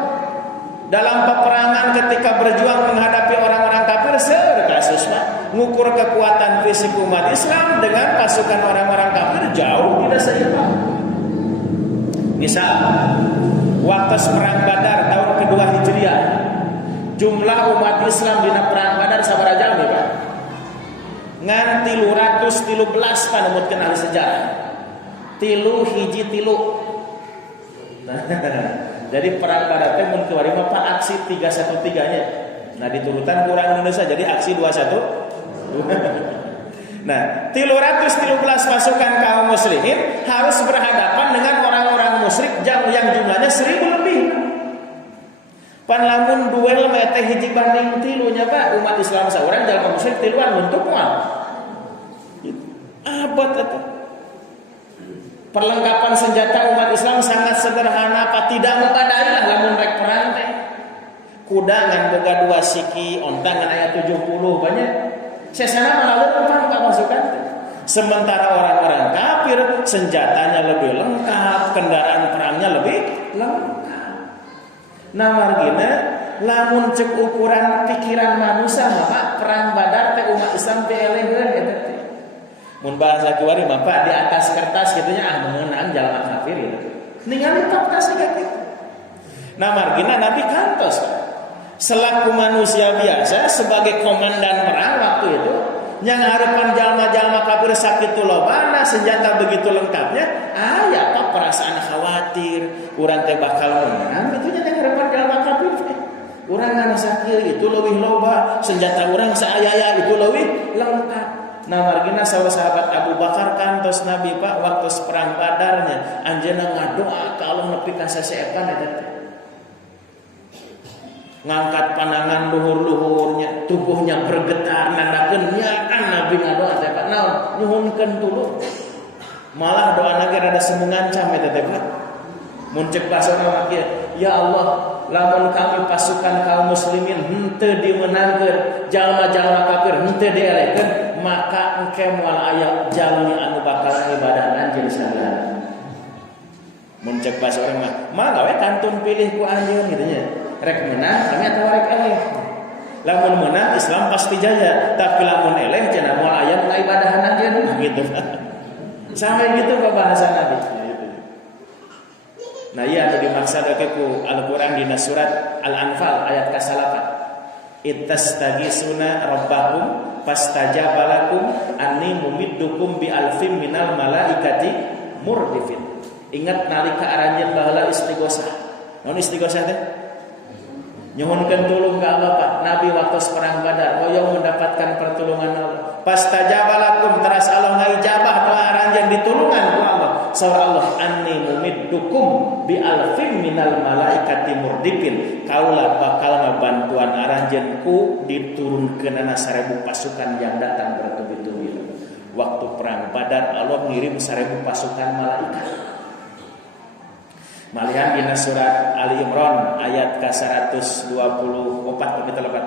dalam peperangan ketika berjuang menghadapi orang-orang kafir seueur kasus mah ngukur kekuatan fisik umat Islam dengan pasukan orang-orang kafir jauh tidak seimbang. Misal waktu perang Badar tahun kedua Hijriah jumlah umat Islam dina perang Badar sabaraha jalmi Pak? Ngan 313 panumutkeun ahli sejarah. 3 Jadi perang Badar teh mun kiwari mah Pak aksi 313-nya. Nah diturutan kurang Indonesia jadi aksi 21. Nah, 313 pasukan kaum muslimin harus berhadapan dengan orang-orang musyrik yang jumlahnya 1000 lebih. Pan lamun duel mah teh hiji banding 3 nya Pak, umat Islam saurang jalma musyrik 3-an bentuk moal. Abad eta. Perlengkapan senjata umat Islam sangat sederhana Pak, tidak memadai lah lamun rek perang teh. Kuda ngan boga 2 siki, onta ngan aya 70 banyak. Sesana malah leumpang Pak pasukan teh. Sementara orang-orang kafir senjatanya lebih lengkap, kendaraan perangnya lebih lengkap. Nah margina lamun cek ukuran pikiran manusia mah perang Badar teh umat Islam teh eleheun eta teh. Mun bahasa kiwari mah Pak di atas kertas kitu nya meunang jalma kafir gitu. Ningali fakta saged kitu. Nah margina Nabi kantos selaku manusia biasa sebagai komandan perang waktu itu yang harapan jalma-jalma kafir sakitu lobana senjata begitu lengkapnya aya Pak perasaan khawatir urang teh bakal menang gitu nya yang harapan jalma kafir teh urang ngana sakieu itu leuwih loba senjata urang saayaya itu leuwih lengkap. Nah margina sahabat Abu Bakar kantos Nabi Pak waktu perang Badarnya anjeunna ngadoa ka Allah nepi ka saseepan eta teh ngangkat pandangan luhur-luhurnya, tubuhnya bergetar, nandakeun nyakan Nabi ngadoa teh Pak. Naon? Nyuhunkeun tulung. Malah doa nage rada semu ngancam eta teh Pak. Mun cek basana mah kieu, ya Allah, lamun kami pasukan kaum muslimin henteu dimenangkeun jalma-jalma kafir henteu dielekeun, maka engke moal aya jalmi anu bakal ibadah anjeun salehana. Mun cek bahasa urang mah gawe kantun pilih ku anjeun kitu nya. Rek menang kami atawa rek eleh. Lamun menang Islam pasti jaya, tapi lamun eleh cenah moal aya nu ngibadahan anjeun gitu. Sampai gitu ke bahasa Nabi. Nah, iya anu dimaksudake ku Al-Qur'an dina surat Al-Anfal ayat ke-8. Ittastagisuna rabbakum fastajaba lakum anni mumiddukum bi alfin minal malaikati murdifin. Ingat nalika aranjeun baheula istighosah. Naon istighosah teh? Nyuhunkeun tulung ka Allah Pak. Nabi waktu perang Badar hoyong mendapatkan pertolongan Allah. Fastajaba lakum teras Allah ngaijabah doa aranjeun ditulungan ku Allah. Saur Allah anni mumiddukum bi alfin minal malaikati murdifin. Kaula bakal ngabantuan aranjeun ku diturunkeunana 1000 pasukan yang datang bertubi-tubi. Waktu perang Badar Allah ngirim 1000 pasukan malaikat. Malihan dina surat Ali Imran ayat ke-124 kita lepat.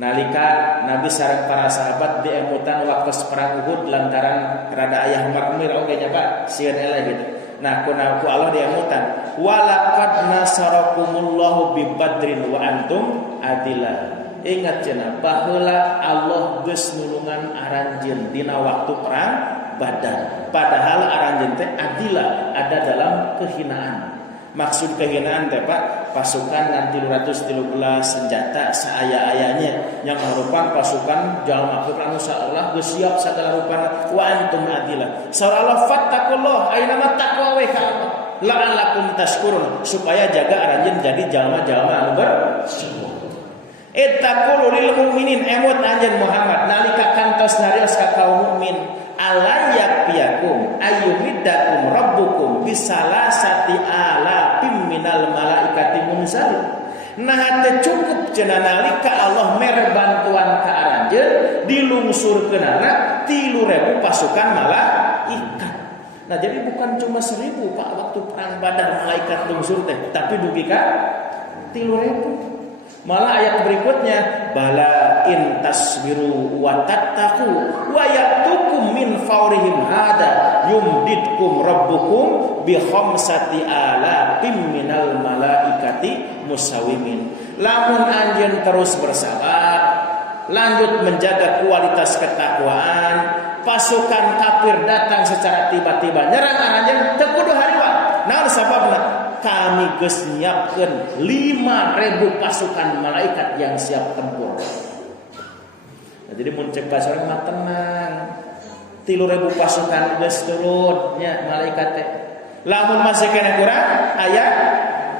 Nalika Nabi sareng para sahabat diemutan waktu perang Uhud lantaran rada aya marmir oge nya Pak, sieun eleh gitu. Nah, ku Allah diemutan, walaqad nasarakumullahu bi badrin wa antum adillah. Ingat cenah baheula Allah geus nulungan aranjeun dina waktu perang Badar. Padahal aranjeun teh adila ada dalam kehinaan. Maksud kehinaan teh Pak, pasukan ngan 313 senjata saaya-ayanya yang merupakan pasukan jalma kafir anu saeulah geus siap sagala rupana wa antum adila. Saur Allah fattaqullah aina ma taqwa wa ka Allah la'allakum tashkurun supaya jaga aranjeun jadi jalma-jalma anu bersyukur. Ittaqul lil mu'minin emut anjeun Muhammad nalika kantos narios ka kaum mukmin alayak piyakum ayyuhiddakum rabbukum bisalasati alafim minal malaikati munzalin. Nah teu cukup cenah nalika Allah mere bantuan ka aranjeun dilungsurkeunana 3.000 pasukan malaikat. Nah jadi bukan cuma 1.000 Pak waktu perang Badar malaikat lungsur teh, tapi dugi ka 3.000. Malah ayat berikutnya bala in tasbiru wa tattaqu wa yatukum min fawrihim hada yumdidkum rabbukum bi khamsati alafim minal malaikati musawimin. Lamun anjeun terus bersabar, lanjut menjaga kualitas ketakwaan, pasukan kafir datang secara tiba-tiba nyerang anjeun teu kudu hariwang. Naon sababna? Kami geus nyiapkeun 5.000 pasukan malaikat yang siap tempur. Nah, jadi mun cek basar mah tenang. 3.000 pasukan geus turun nya malaikat teh. Lamun masih kena kurang aya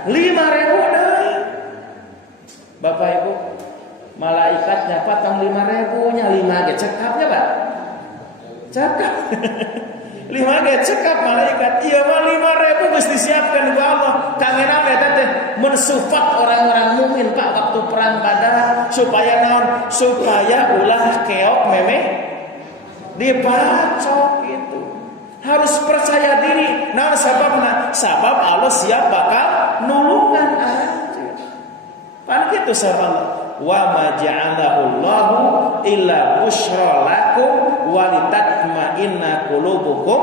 5.000 deui. Bapak Ibu, malaikatnya patang 5.000 nya 5 ge cekapnya Pak. Cekap. 5 ge cekap malaikat. Ieu mah 5.000 geus disiapkan ku Allah. Kangeuna eta teh mensufat orang-orang mukmin Pak waktu perang Badar supaya naon? Supaya ulah keok memeh dibacok itu. Harus percaya diri. Naon sababna? Sabab Allah siap bakal nulungan anjeun. Pan kitu sabab wa ma ja'alahu Allahu illa busyra lakum wa litatma'inna qulubukum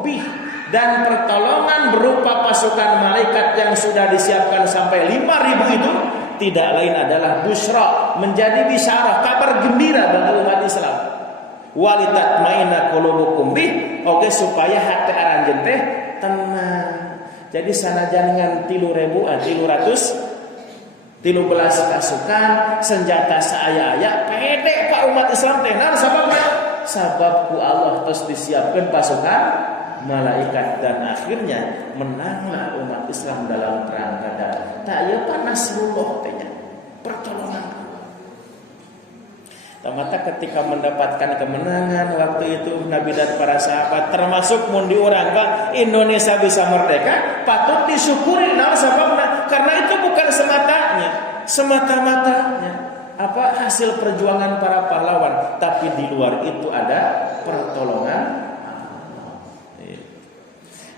bih. Dan pertolongan berupa pasukan malaikat yang sudah disiapkan sampai 5.000 itu tidak lain adalah busyra, menjadi bisyarah, kabar gembira bagi umat Islam. Wa litatma'inna qulubukum bih, oke supaya hati aranjeun teh tenang. Jadi sanajan ngan 13 pasukan senjata saaya-aya pede Pak umat Islam teh naon sababna? Sabab ku Allah terus disiapkan pasukan malaikat dan akhirnya menanglah umat Islam dalam perang Badar. Tak ya Nasrullah teh pertolongan. Tamata ketika mendapatkan kemenangan waktu itu Nabi dan para sahabat termasuk mun diurang Pak Indonesia bisa merdeka patut disyukuri naon sababna? Karena itu bukan semata-matanya apa hasil perjuangan para pahlawan, tapi di luar itu ada pertolongan.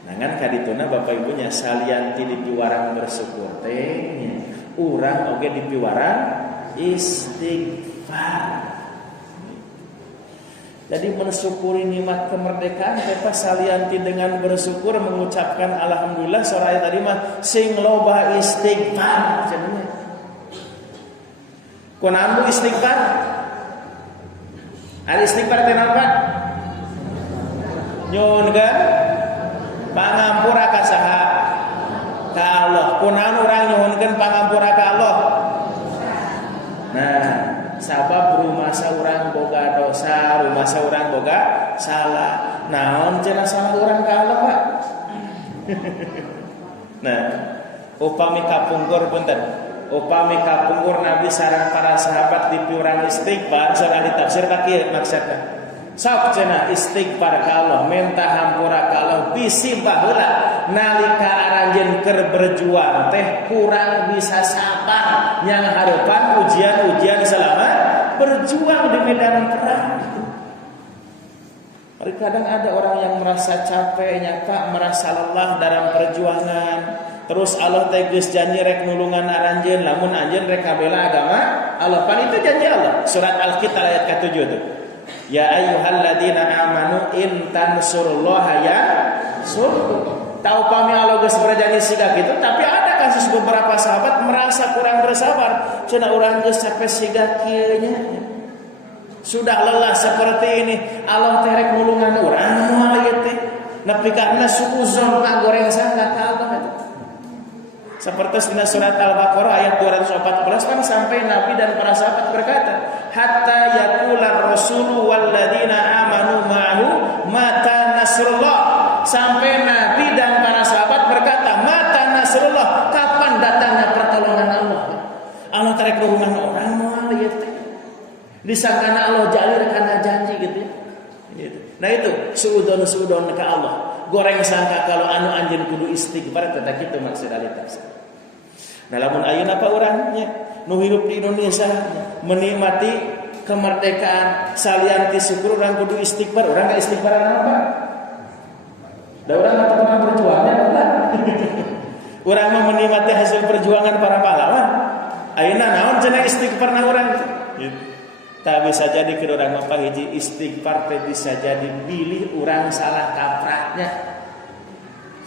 Nangan kadituna Bapak Ibunya salianti di piwarang bersyukur teh urang oge di piwarang istighfar. Jadi mensyukuri nikmat kemerdekaan kita salianti dengan bersyukur mengucapkan alhamdulillah soraya tadi mah sing loba istighfar cenanya. Kunaon istighfar? Al istighfar teh naon Pak? Nyuhun kan pangampura ka saha? Ka Allah. Kunaon urang nyuhunkeun pangampura ka Allah? Nah, sabab rumasa urang boga dosa, rumasa urang boga salah. Naon cenah salah urang ka Allah, Pak? Nah, upami kapungkur punten. Upami kapungkur Nabi sareng para sahabat di piurang istighfar sareng ditafsir ka kieu maksudna. Sok cenah istighfar ka Allah, minta hampura ka Allah bisi baheula nalika aranjeun keur berjuang teh kurang bisa sabar yang harapan ujian-ujian selama berjuang di medan perang. Kadang ada orang yang merasa capeknya Kak, merasa lelah dalam perjuangan. Terus Allah tegas janji rek nulungan aranjeun lamun anjeun rek kabela agama Allah. Pan itu janji Allah. Surat Al-Qitah ayat ke-7 tuh. Ya ayyuhalladzina amanu in tansurullaha yansurkum. Tahu pami Allah geus berjanji siga gitu, tapi ada kasus beberapa sahabat merasa kurang bersabar. Cenah urang geus capek siga kieu nya. Sudah lelah seperti ini, Allah teh rek nulungan urang moal ieu teh. Nepi ka suuzon kagoreng sangka ka Allah eta. Seperti di surat Al-Baqarah ayat 214 kan sampai Nabi dan para sahabat berkata, hatta yaqular rasulu walladzina amanu ma'ahu mata nasrullah. Sampai Nabi dan para sahabat berkata, mata nasrullah, kapan datangnya pertolongan Allah? Allah tarik nulungan orang moal ieu teh. Disangkana Allah jalir karena janji gitu. Nah itu suudon ke Allah. Goreng sangka kalau anu anjeun kudu istighfar teh kitu maksud ali tafsir. Nah lamun ayeuna apa urangnya nu hidup di Indonesia menikmati kemerdekaan salianti syukur urang kudu istighfar. Urang enggak istighfaran apa? Da urang teu pernah berjuang ya. Urang mah menikmati hasil perjuangan para pahlawan. Ayeuna naon cenah istighfarna urang gitu. Tak bisa jadi ke orang apa hiji istighfar teh bisa jadi bilih orang salah kaprahnya.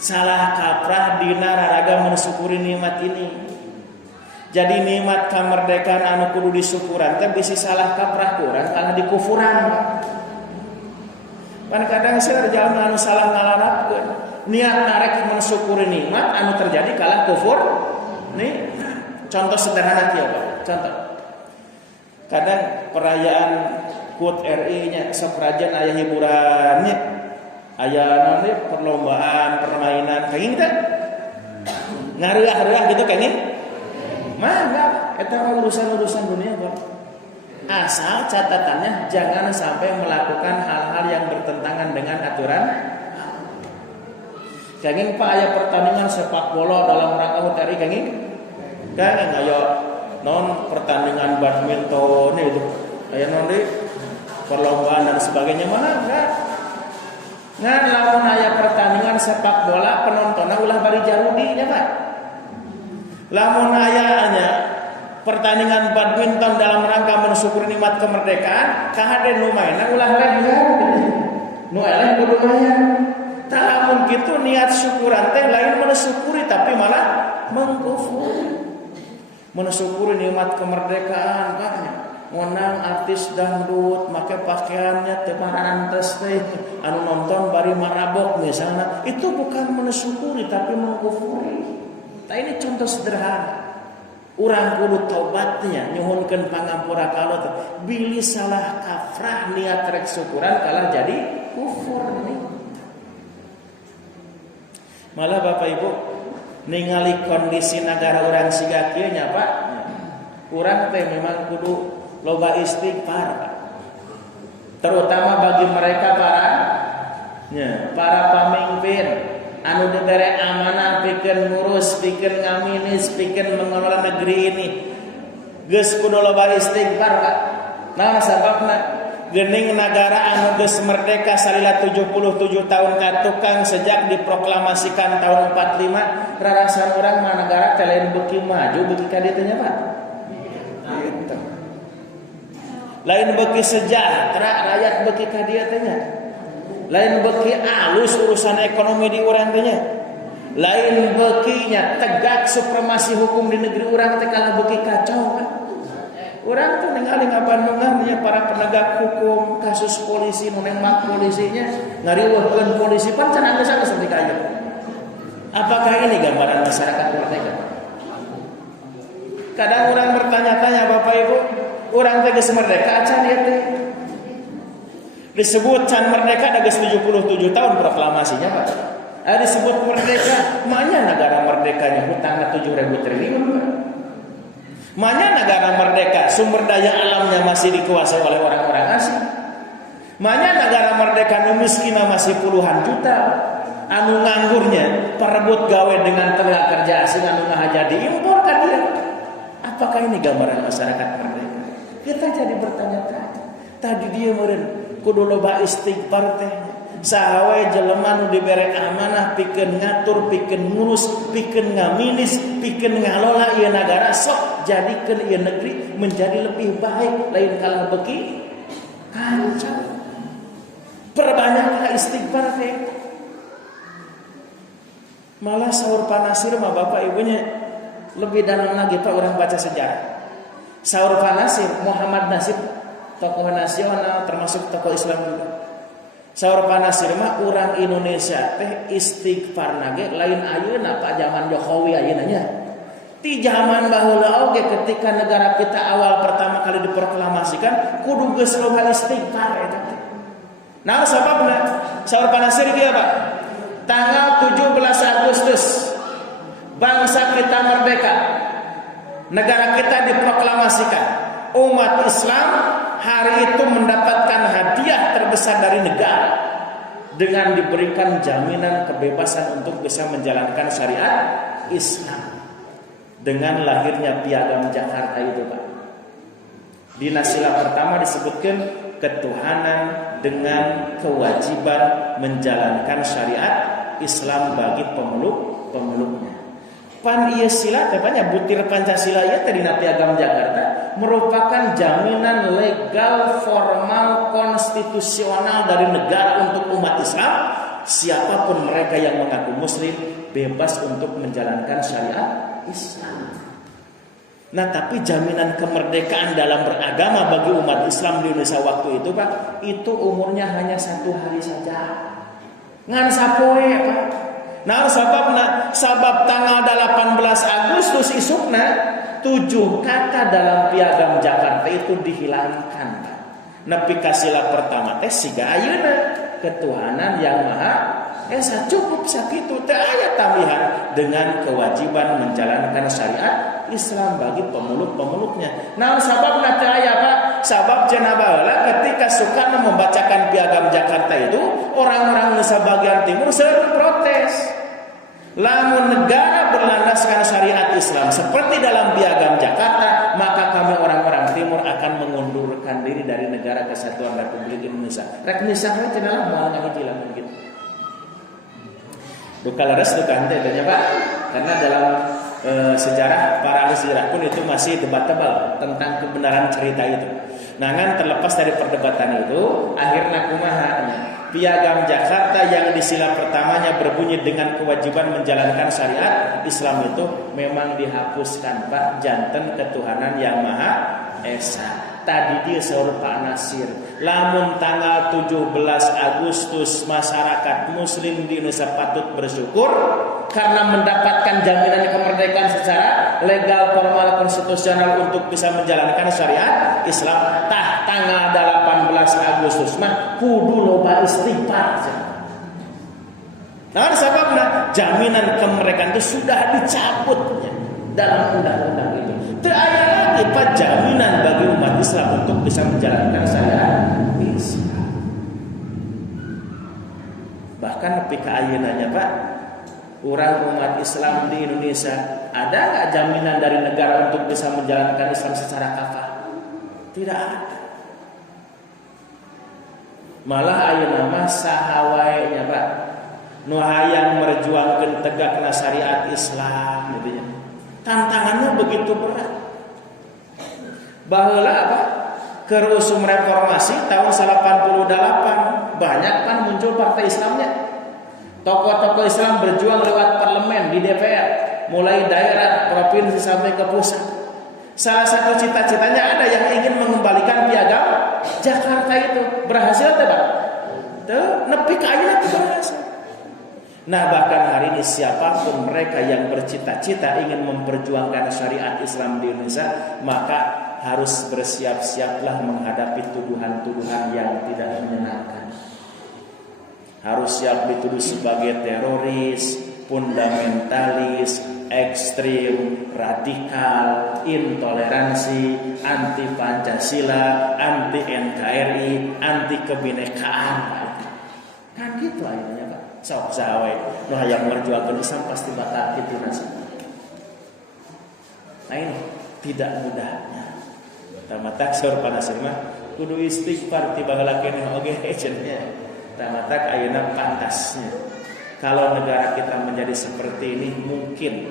Salah kaprah dina raraga mensyukuri nikmat ini. Jadi nikmat kemerdekaan anu kudu disyukuran teh bisi salah kaprah urang kana dikufuran. Kan kadang seueur jalma anu salah ngalarapkeun. Niat narek mensyukuri nikmat anu terjadi kalah kufur. Nih contoh sederhana kieu, Pak. Contoh kadang perayaan KUT RI nya saprajan aya hiburannya, aya naon perlombaan, permainan kayak gitu. Ngareah-reah gitu kene. Mah eta urusan-urusan dunia, Pak. Asal catatannya jangan sampai melakukan hal-hal yang bertentangan dengan aturan. Kenging Pak aya pertandingan sepak bola dalam rangka KUT RI kenging. Kenging aya non pertandingan badminton itu aya non deui perlombaan dan sebagainya mana enggak ngan lamun aya pertandingan sepak bola penontonnya ulah bari jahudi nya Pak. Lamun aya nya pertandingan badminton dalam rangka mensyukuri nikmat kemerdekaan kahade nu mainna ulah lenggar nu eleh kudu aya. Tah lamun kitu niat syukuran teh lain mensyukuri tapi malah mengkufuri. Mensyukuri nikmat kemerdekaan kaknya ngonang artis dangdut make pakaiannya teu pantes teh anu nonton bari marabok misalnya itu bukan mensyukuri tapi mengkufuri. Tah ini contoh sederhana urang kudu tobatnya nyuhunkeun pangampura ka Allah bilih salah kafrah niat rek syukuran kalah jadi kufur nih. Malah Bapak Ibu ningali kondisi negara orang siga kieu nya Pak. Urang teh memang kudu loba istighfar Pak. Terutama bagi mereka para pamimpin anu dibere amanah pikeun ngurus, pikeun ngaminis, pikeun mengelola negeri ini. Geus kudu loba istighfar Pak. Nah sababna Gening negara anu geus merdeka salila 77 tahun katukang sejak diproklamasikan tahun 45 rarasan orang mah negara teh lain beuki maju beuki ka dieu teh nya Pak. Gitu. Lain beuki sejahtera rakyat beuki ka dieu teh nya. Lain beuki alus urusan ekonomi di urang teh nya. Lain beuki nya tegak supremasi hukum di negeri urang teh kalau beuki kacau Pak. Orang tuh ningali ngabandungan ya para penegak hukum kasus polisi nu nembak polisinya ngariweuhkeun polisi pan can geus seperti kaya. Apakah ini gambaran masyarakat merdeka? Kadang orang bertanya-tanya Bapak Ibu, orang teh geus merdeka acan ieu teh. Disebut can merdeka da geus 77 tahun proklamasinya Pak. Disebut merdeka, manya negara merdekanya hutangna 7.000 triliun Pak. Mana negara merdeka sumber daya alamnya masih dikuasai oleh orang-orang asing. Mana negara merdeka nu miskinna masih puluhan juta, anu nganggurnya perebut gawe dengan tenaga kerja asing anu ngahaja diimpor ka dia. Apakah ini gambaran masyarakat merdeka? Kita jadi bertanya-tanya. Tadi dia meureun kudu loba istighfar teh. Sahawe jelema nu dibere amanah pikeun ngatur, pikeun ngurus, pikeun ngaminis, pikeun ngalola ieu nagara sok jadikeun ieu negeri menjadi lebih baik lain kala beuki kacau. Perbanyaklah istighfar teh. Malah saur Panasir mah Bapak Ibunya lebih dalam lagi Pak orang baca sejarah. Saur Panasir Muhammad Nasir tokoh nasional termasuk tokoh Islam juga. Saur Panasir mah urang Indonesia teh istighfar nage lain ayeuna Pak zaman Jokowi ayeuna nya. Ti zaman baheula oge ketika negara kita awal pertama kali diproklamasikan kudu geus loba istighfar eta teh. Nah sababna saur Panasir kieu Pak. Tanggal 17 Agustus bangsa kita merdeka. Negara kita diproklamasikan. Umat Islam hari itu mendapatkan hadiah terbesar dari negara dengan diberikan jaminan kebebasan untuk bisa menjalankan syariat Islam dengan lahirnya Piagam Jakarta itu Pak. Di Nasila pertama disebutkan ketuhanan dengan kewajiban menjalankan syariat Islam bagi pemeluknya. Pan ieu sila tepatnya butir Pancasila ieu teh dina Piagam Jakarta merupakan jaminan legal formal konstitusional dari negara untuk umat Islam. Siapapun mereka yang mengaku muslim bebas untuk menjalankan syariat Islam. Nah, tapi jaminan kemerdekaan dalam beragama bagi umat Islam di Indonesia waktu itu Pak, itu umurnya hanya 1 hari saja. Ngan sapoe Pak. Nah, sabab tanggal 18 Agustus isukna 7 kata dalam Piagam Jakarta itu dihilangkan. Nepi ka sila pertama teh siga ayeuna ketuhanan yang maha esa cukup sakitu teh aya tambahan dengan kewajiban menjalankan syariat Islam bagi pemeluk-pemeluknya. Nah, sababna teh aya Pak, sabab cenah baheula ketika Soekarno membacakan Piagam Jakarta itu orang-orang Nusa Bagian Timur sering protes. Lamun negara berlandaskan syariat Islam seperti dalam Piagam Jakarta, maka kami orang-orang Timur akan mengundurkan diri dari Negara Kesatuan Republik Indonesia. Rek misalnya cenah moal ngahijilan gitu. Duka leres duka henteu nya Pak, karena dalam sejarah para ahli sejarah pun itu masih debatable tentang kebenaran cerita itu. Nah, kan terlepas dari perdebatan itu, akhirnya kumaha Piagam Jakarta yang di sila pertamanya berbunyi dengan kewajiban menjalankan syariat Islam itu memang dihapuskan Pak, janten ketuhanan yang maha esa. Tadi dia saur Pak Nasir, lamun tanggal 17 Agustus masyarakat muslim di Indonesia patut bersyukur karena mendapatkan jaminan kemerdekaan secara legal formal konstitusional untuk bisa menjalankan syariat Islam. Tah tanggal 18 Agustus mah kudu loba istighfar. Nah, sebabna jaminan kemerdekaan itu sudah dicabutnya dalam undang-undang itu. Teu aya lagi Pak jaminan bagi umat Islam untuk bisa menjalankan syariat Islam. Bahkan nepi ka ayeunanya Pak, urang umat Islam di Indonesia ada nggak jaminan dari negara untuk bisa menjalankan Islam secara kafah? Tidak ada. Malah ayeuna mah saha wae nya Pak nu hayang merjuangkeun tegakna syariat Islam gitu nya. Tantangannya begitu berat. Baheula apa? Keur usum reformasi tahun 88 banyak kan muncul partai Islamnya. Tokoh-tokoh Islam berjuang lewat parlemen di DPR, mulai daerah, provinsi sampai ke pusat. Salah satu cita-citanya ada yang ingin mengembalikan piagam Jakarta itu. Berhasil tidak Pak? Tuh, nepi ka ayeuna teu berhasil. Nah, bahkan hari ini siapapun mereka yang bercita-cita ingin memperjuangkan syariat Islam di Indonesia, maka harus bersiap-siaplah menghadapi tuduhan-tuduhan yang tidak menyenangkan. Harus siap dituduh sebagai teroris, fundamentalis, ekstrim, radikal, intoleransi, anti Pancasila, anti NKRI, anti kebinekaan. Kan gitu akhirnya Pak. Sok sawe nu hayang merjuangkeun Islam pasti bakal kitu nasibna. Nah ini tidak mudahnya. Tamatak saur panasir mah kudu istighfar ti baheula keneh oge cenah. Tamatak ayeuna pantasnya. Kalau negara kita menjadi seperti ini, mungkin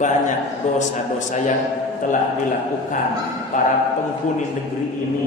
banyak dosa-dosa yang telah dilakukan para penghuni negeri ini.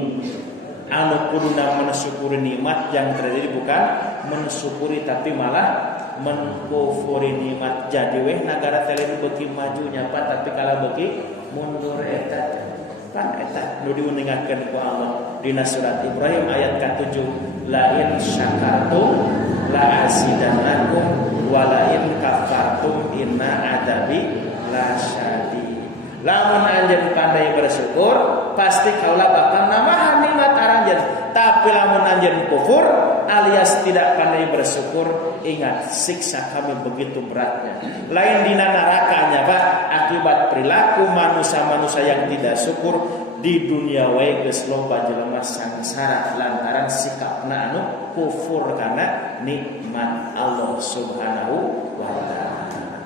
Anu kuduna mensyukuri nikmat yang terjadi bukan mensyukuri tapi malah menkufuri nikmat. Jadi weh negara teh beuki majunya Pak, tapi kalau beuki mundur eta. Kan eta nu diuningakeun ku Allah dina surat Ibrahim ayat ke-7, la in syakartum la azidannakum wa la in kafartum inna adabi lasyadid. Lamun anjeun pandai bersyukur, pasti kaula bakal namahan nikmat anjeun. Tapi lamun anjeun kufur alias tidak pandai bersyukur, ingat siksa kami begitu beratnya. Lain dina nerakanya Pak, akibat perilaku manusia-manusia yang tidak syukur di dunia wae geus loba jelema sangsara lantaran sikapna anu kufur karena nikmat Allah Subhanahu wa taala.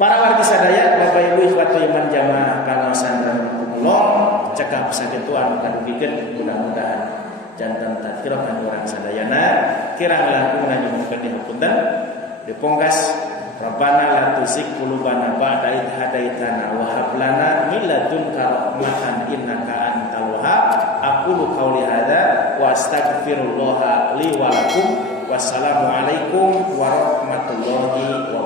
Para wargi sadaya, Bapak Ibu ikhwat iman jamaah pangaosan rahimakumullah, cekap sakitu anu kadugikeun mudah-mudahan janten tadkirah kan urang sadayana kirang langkung nyuhunkeun dihapunten dipongkas Rabbana la tuzigh qulubana ba'da idh hadaitana wa hab lana min ladunka rahmatan innaka antal wahhab. Aqulu qouli hadza wa astaghfirullah li wa lakum. Wassalamu alaikum warahmatullahi wabarakatuh.